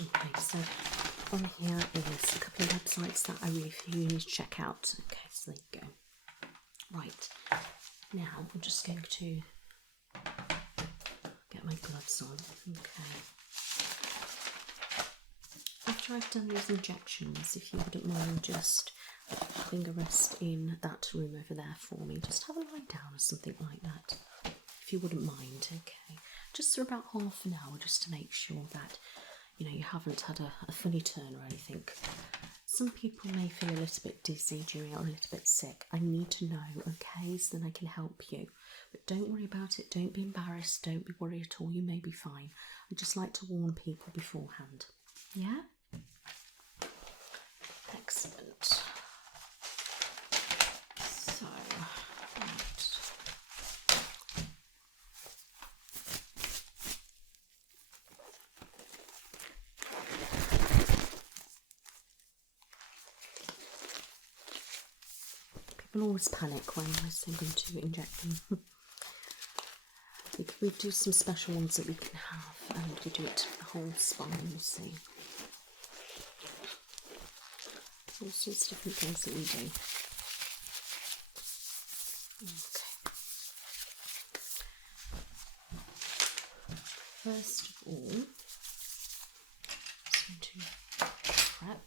Okay, so on here is a couple of websites that I really feel you need to check out. Okay, so there you go. Right, now I'm just going to get my gloves on. Okay. After I've done these injections, if you wouldn't mind just having a rest in that room over there for me, just have a lie down or something like that, if you wouldn't mind. Okay, just for about half an hour, just to make sure that you haven't had a funny turn or anything. Some people may feel a little bit dizzy during it or a little bit sick. I need to know, okay, so then I can help you. But don't worry about it, don't be embarrassed, don't be worried at all, you may be fine. I just like to warn people beforehand. Yeah? Excellent. So, right. People always panic when I say going to inject them. We do some special ones that we can have, and we do it to the whole spine, you see. All sorts of different things that we do. Okay. First of all, I'm going to prep.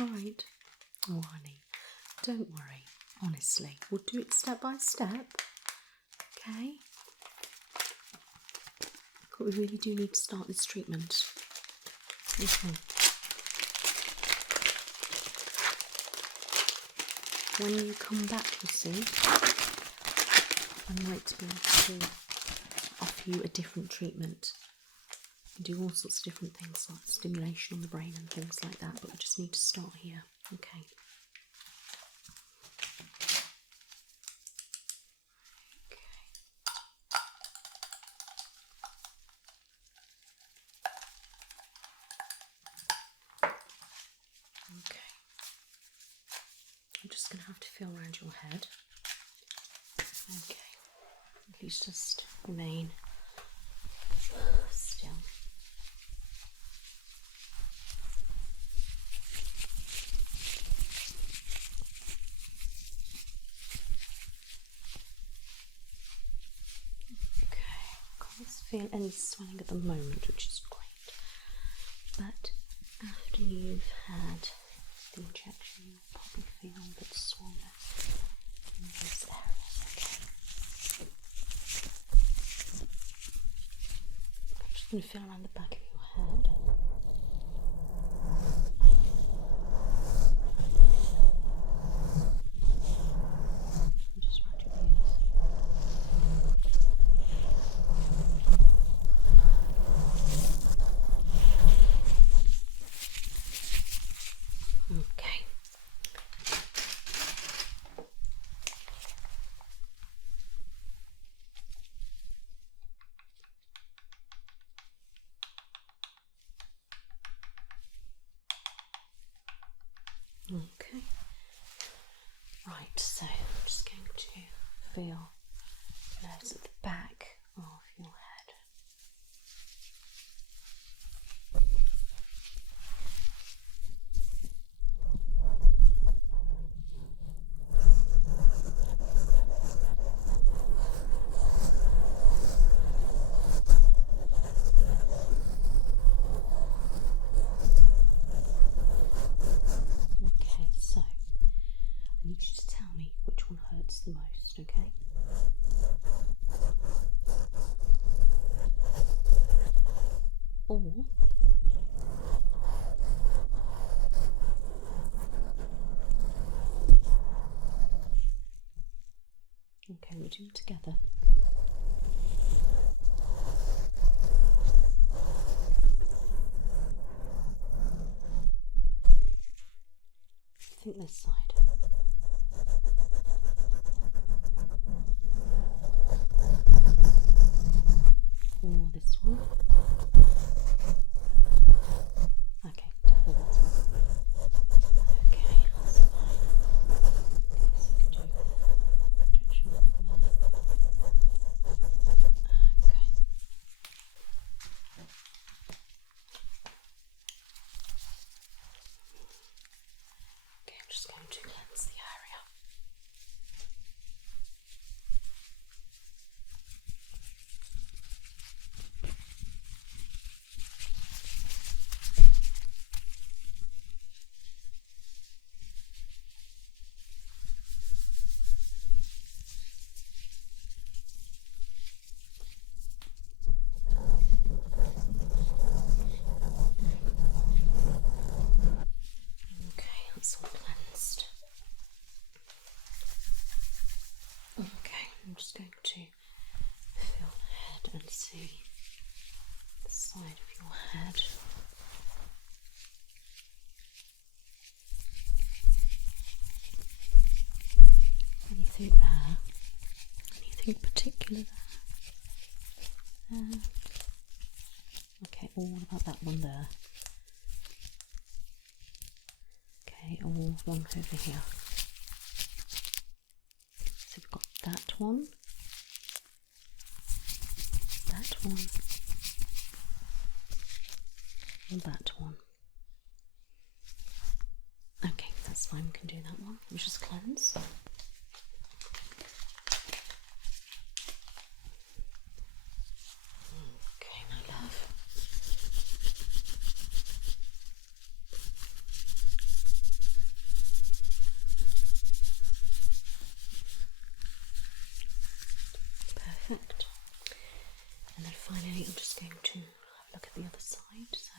Alright. Oh, honey, don't worry. Honestly, we'll do it step by step. Okay? But we really do need to start this treatment. Okay. When you come back, you see, I might be able to offer you a different treatment. We do all sorts of different things like stimulation on the brain and things like that, but we just need to start here. Okay. Okay. I'm just going to have to feel around your head. Okay. Please just remain still. Can't feel any swelling at the moment, which is great. But after you've had the injection, you'll probably feel a bit swollen in these areas. Okay. I'm just going to feel around the back of your head. And just around your ears. Okay. Okay. Right, so I'm just going to feel nerves at the back of your head. Okay, so I need you to tell me which one hurts the most, okay? Or okay, we'll do them together. I think this side. Or this one. Okay, definitely that's one. Okay, that's fine. Okay, so I can do projection on there. Okay. Okay, I'm just going to cleanse the area. Okay, that's all cleansed. Okay, I'm just going to feel the head and see the side of your head. Anything there? Anything particular there? Okay, all about that one there. Okay, all one over here. So we've got that one, and that one. Okay, that's fine, we can do that one. We'll just cleanse. Okay, my love. Perfect. And then finally I'm just going to have a look at the other side. So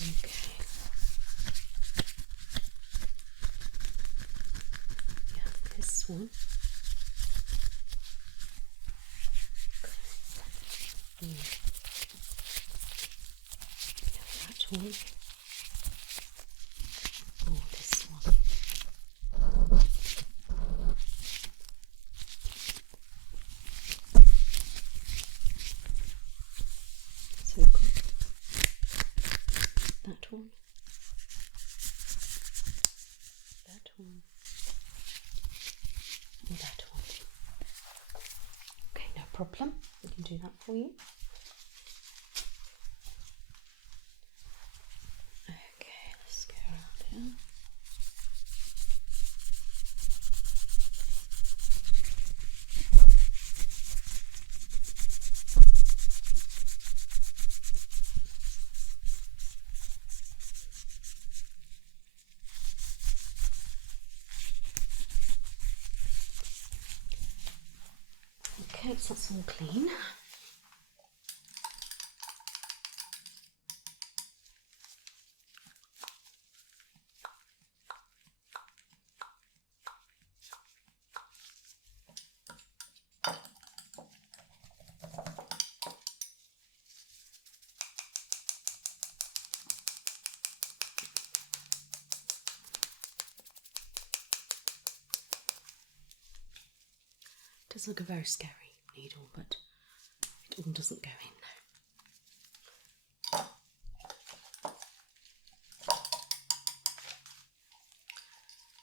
okay. Yeah, this one. Yeah, that one. Oh, this one. So we've got that one, that one, and that one. Okay, no problem. We can do that for you. Okay, let's go around here. Okay, so that's all clean. It does look a very scary needle, but it all doesn't go in now.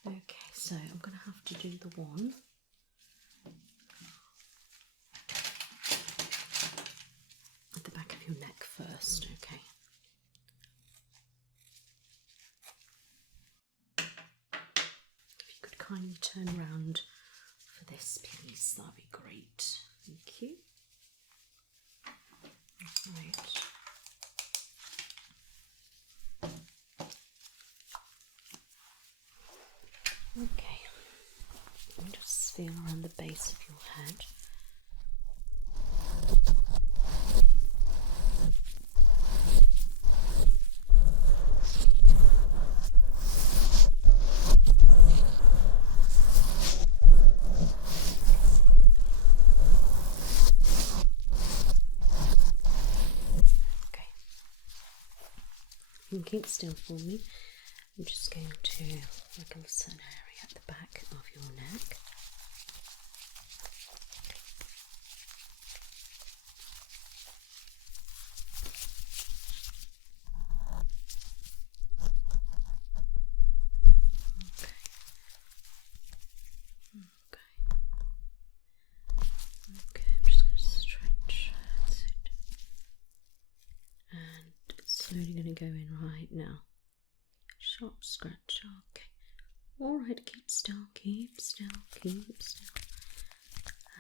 Okay, so I'm going to have to do the one at the back of your neck first, okay? If you could kindly turn around for this, please, that'd be great. Thank you. Right. Okay. And just feel around the base of your head. You can keep still for me. I'm just going to wiggle a certain area at the back of your neck. Okay, I'm just going to stretch. That's it. And it's slowly going to go in right now. Sharp scratch. Okay. Alright, keep still, keep still, keep still.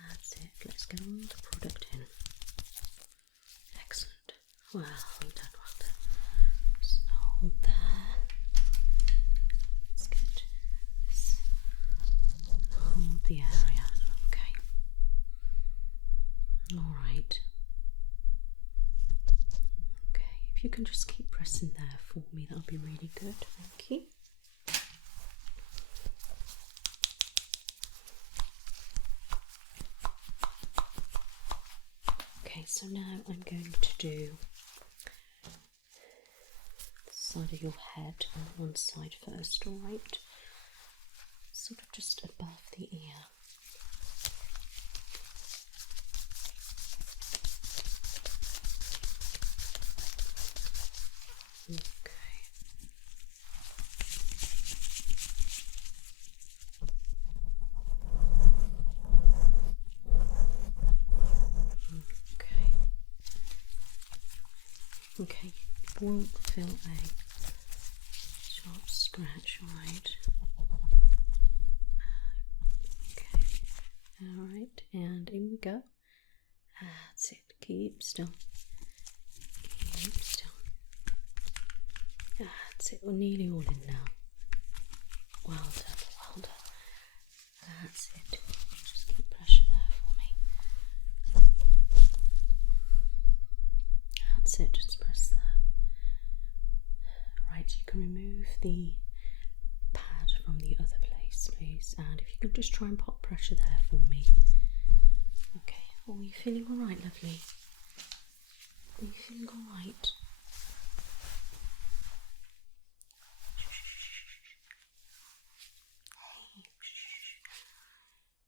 That's it. Let's get all the product in. Excellent. Well done, well done. Just hold there. Let's get this. Hold the area. Okay. Alright. Okay, if you can just keep pressing there for me, that'll be really good. Thank you. Okay, so now I'm going to do the side of your head on one side first, alright? Sort of just above the ear. Okay. Okay, it won't feel a sharp scratch, alright? Okay, alright, and in we go. That's it, keep still. Keep still. That's it, we're nearly all in now. Well done, well done. That's it. Just keep pressure there for me. That's it, just press there. Right, you can remove the pad from the other place, please. And if you could just try and pop pressure there for me. Okay, are you feeling alright, lovely? Are you feeling alright? Hey,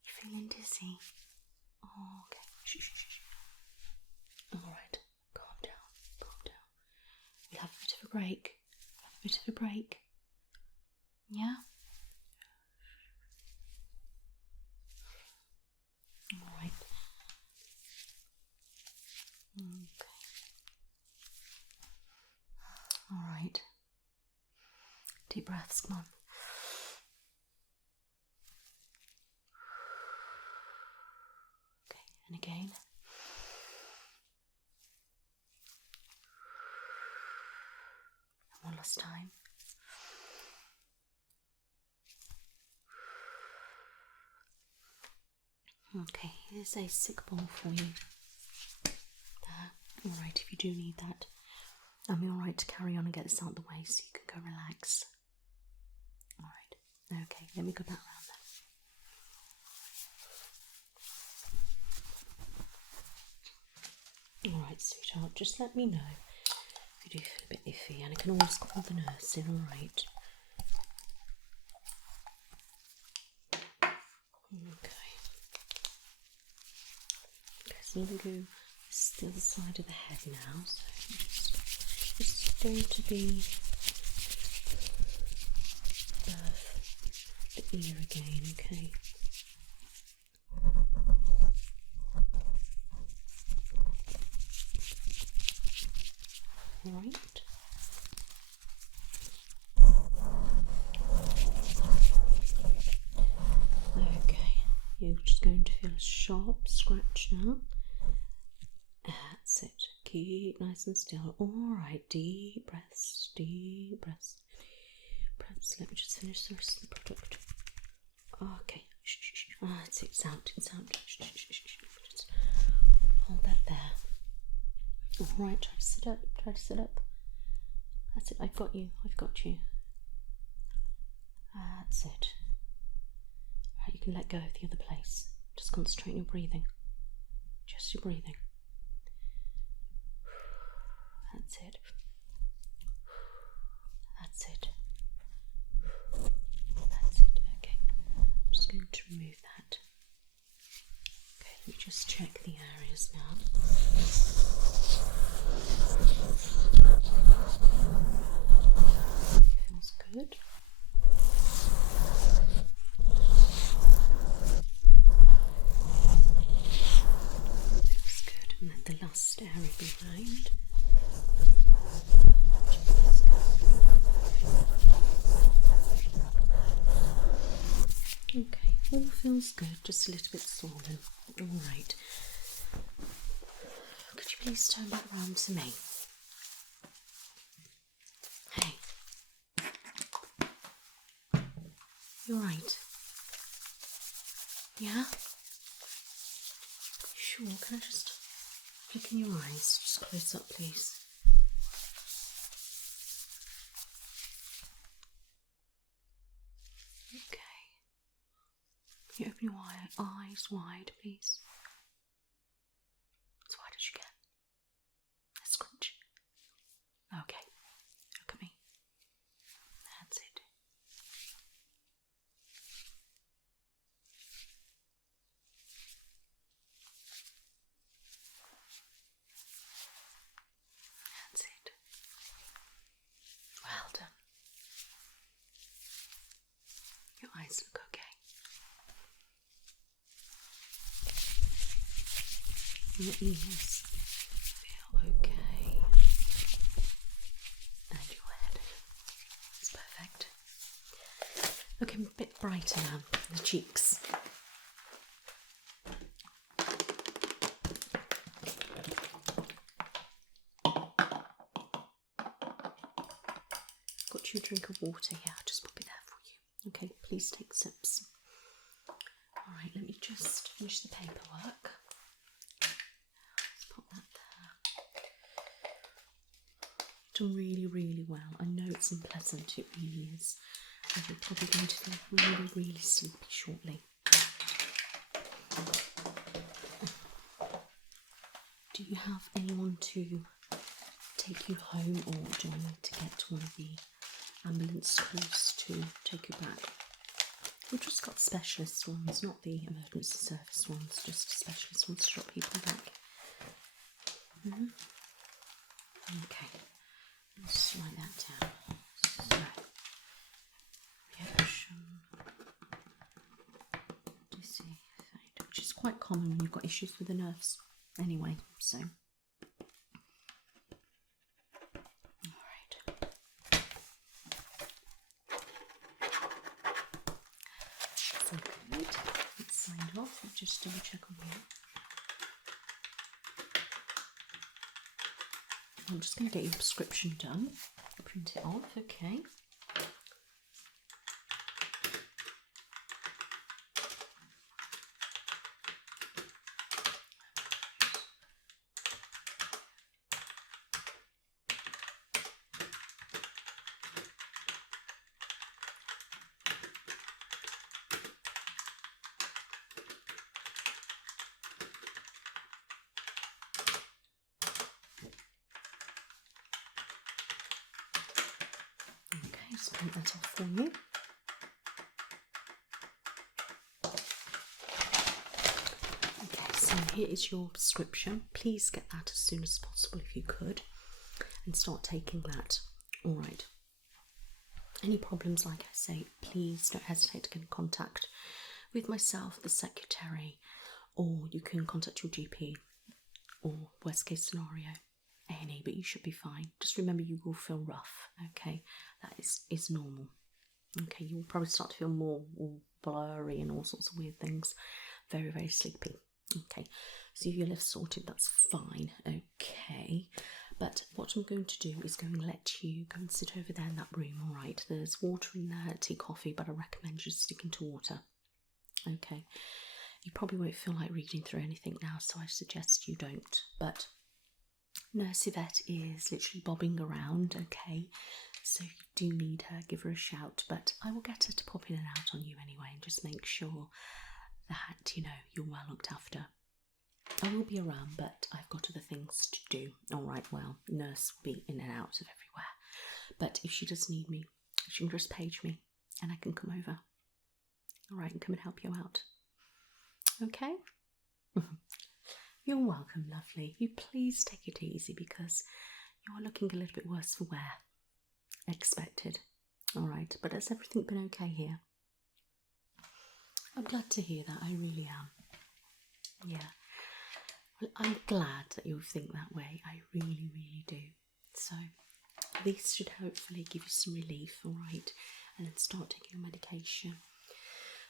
you feeling dizzy? Oh, okay. Alright, calm down, calm down. We'll have a bit of a break. Have a bit of a break. Yeah? Alright. Okay. Alright. Deep breaths, come on. Okay, and again. And one last time. Okay, here's a sick ball for you. Alright, if you do need that. I'm alright to carry on and get this out of the way so you can go relax. Alright, okay, let me go back round then. Alright, sweetheart, just let me know if you do feel a bit iffy, and I can always call the nurse in, alright? Okay. Okay, so let me go this is the other side of the head now, so it's going to be above the ear again, okay? Alright. Okay, you're just going to feel a sharp scratch now. That's it. Keep nice and still. Alright, deep breaths, deep breaths. Breaths. Let me just finish the rest of the product. Okay. That's it. It's out. It's out. Just hold that there. Alright, try to sit up. Try to sit up. That's it. I've got you. I've got you. That's it. Right, you can let go of the other place. Just concentrate on your breathing. Just your breathing. That's it. That's it. That's it. Okay. I'm just going to remove that. Okay, let me just check the areas now. Feels good. Feels good. And then the last area behind. Okay, all feels good, just a little bit swollen. Alright. Could you please turn back round to me? Hey. You alright? Yeah? Sure, can I just look in your eyes? Just close up, please. Okay. Can you open your eyes wide, please? As wide as you can. A squinch. Okay. Look at me. That's it. That's it. Well done. Your eyes look okay. Your ears feel okay. And your head. It's perfect. Looking a bit brighter now. The cheeks. Got you a drink of water here. I'll just pop it there for you. Okay, please take sips. Alright, let me just finish the paperwork. Let's pop that there. Done really, really well. I know it's unpleasant, it really is. And you're probably going to feel really, really sleepy shortly. Do you have anyone to take you home, or do I need to get one of the ambulance crews to take you back? We've just got specialist ones, not the emergency service ones, just specialist ones to drop people back. Okay, let's write that down. So, reaction, which is quite common when you've got issues with the nerves anyway, so. So good. It's signed off. I'll just double check on you. I'm just going to get your prescription done. Print it off, okay. Okay, just print that off for you. Okay, so here is your prescription. Please get that as soon as possible if you could, and start taking that. Alright. Any problems, like I say, please don't hesitate to get in contact with myself, the secretary, or you can contact your GP, or worst case scenario, A&E, but you should be fine. Just remember, you will feel rough, okay? That is normal. Okay, you'll probably start to feel more blurry and all sorts of weird things. Very, very sleepy. Okay, so if your lift's sorted, that's fine. Okay, but what I'm going to do is going to let you go and sit over there in that room, alright? There's water in there, tea, coffee, but I recommend just sticking to water. Okay, you probably won't feel like reading through anything now, so I suggest you don't. But Nurse Yvette is literally bobbing around, okay? So if you do need her, give her a shout. But I will get her to pop in and out on you anyway, and just make sure that, you know, you're well looked after. I will be around, but I've got other things to do. Alright, well, nurse will be in and out of everywhere. But if she does need me, she can just page me and I can come over. All right, and come and help you out. Okay? You're welcome, lovely. You please take it easy because you're looking a little bit worse for wear. Expected. All right, but has everything been okay here? I'm glad to hear that. I really am. Yeah. Well, I'm glad that you think that way. I really, really do. So this should hopefully give you some relief, all right? And then start taking your medication.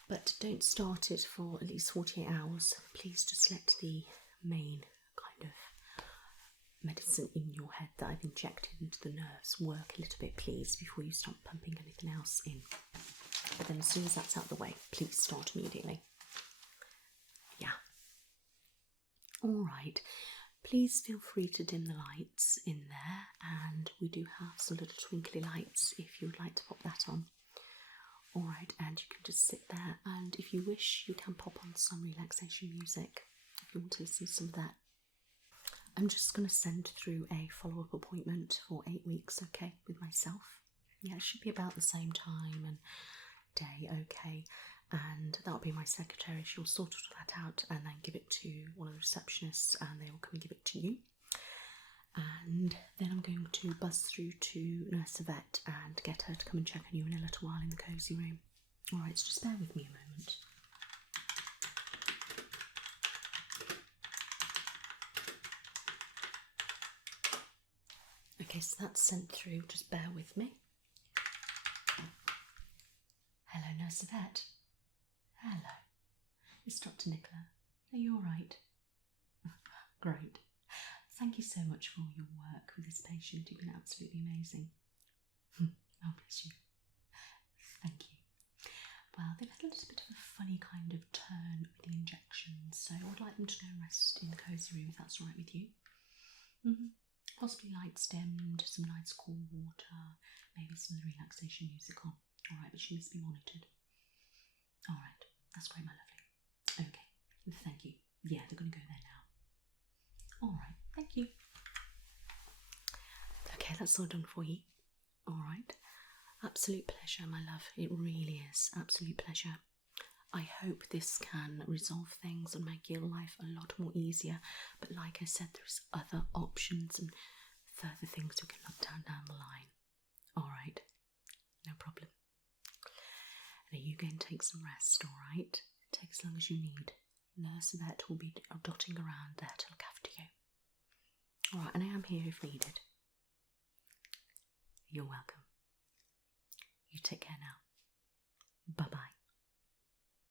But don't start it for at least 48 hours. Please just let the main kind of medicine in your head that I've injected into the nerves work a little bit, please, before you start pumping anything else in. But then as soon as that's out of the way, please start immediately. Yeah. All right. Please feel free to dim the lights in there, and we do have some little twinkly lights if you would like to pop that on. All right, and you can just sit there, and if you wish, you can pop on some relaxation music if you want to listen to some of that. I'm just going to send through a follow-up appointment for 8 weeks, okay, with myself. Yeah, it should be about the same time and day, okay, and that'll be my secretary. She'll sort all that out and then give it to one of the receptionists, and they will come and give it to you. And then I'm going to buzz through to Nurse Yvette and get her to come and check on you in a little while in the cosy room. All right, so just bear with me a moment. Okay, so that's sent through. Just bear with me. Hello, Nurse Yvette. Hello. It's Dr. Nicola. Are you all right? Great. Thank you so much for all your work with this patient. You've been absolutely amazing. Oh, bless you. Thank you. Well, they've had a little bit of a funny kind of turn with the injections, so I would like them to go and rest in the cosy room if that's all right with you. Possibly lights dimmed, some nice cool water, maybe some relaxation music on. All right, but she needs to be monitored. All right, that's great, my lovely. Okay, thank you. Yeah, they're going to go there now. All right, thank you. Okay, that's all done for you. All right. Absolute pleasure, my love. It really is. Absolute pleasure. I hope this can resolve things and make your life a lot more easier. But like I said, there's other options and further things we can look down the line. All right. No problem. Now you go and take some rest, all right? Take as long as you need. Nurse Yvette will be dotting around there to look after you. All right, and I am here if needed. You're welcome. You take care now. Bye-bye.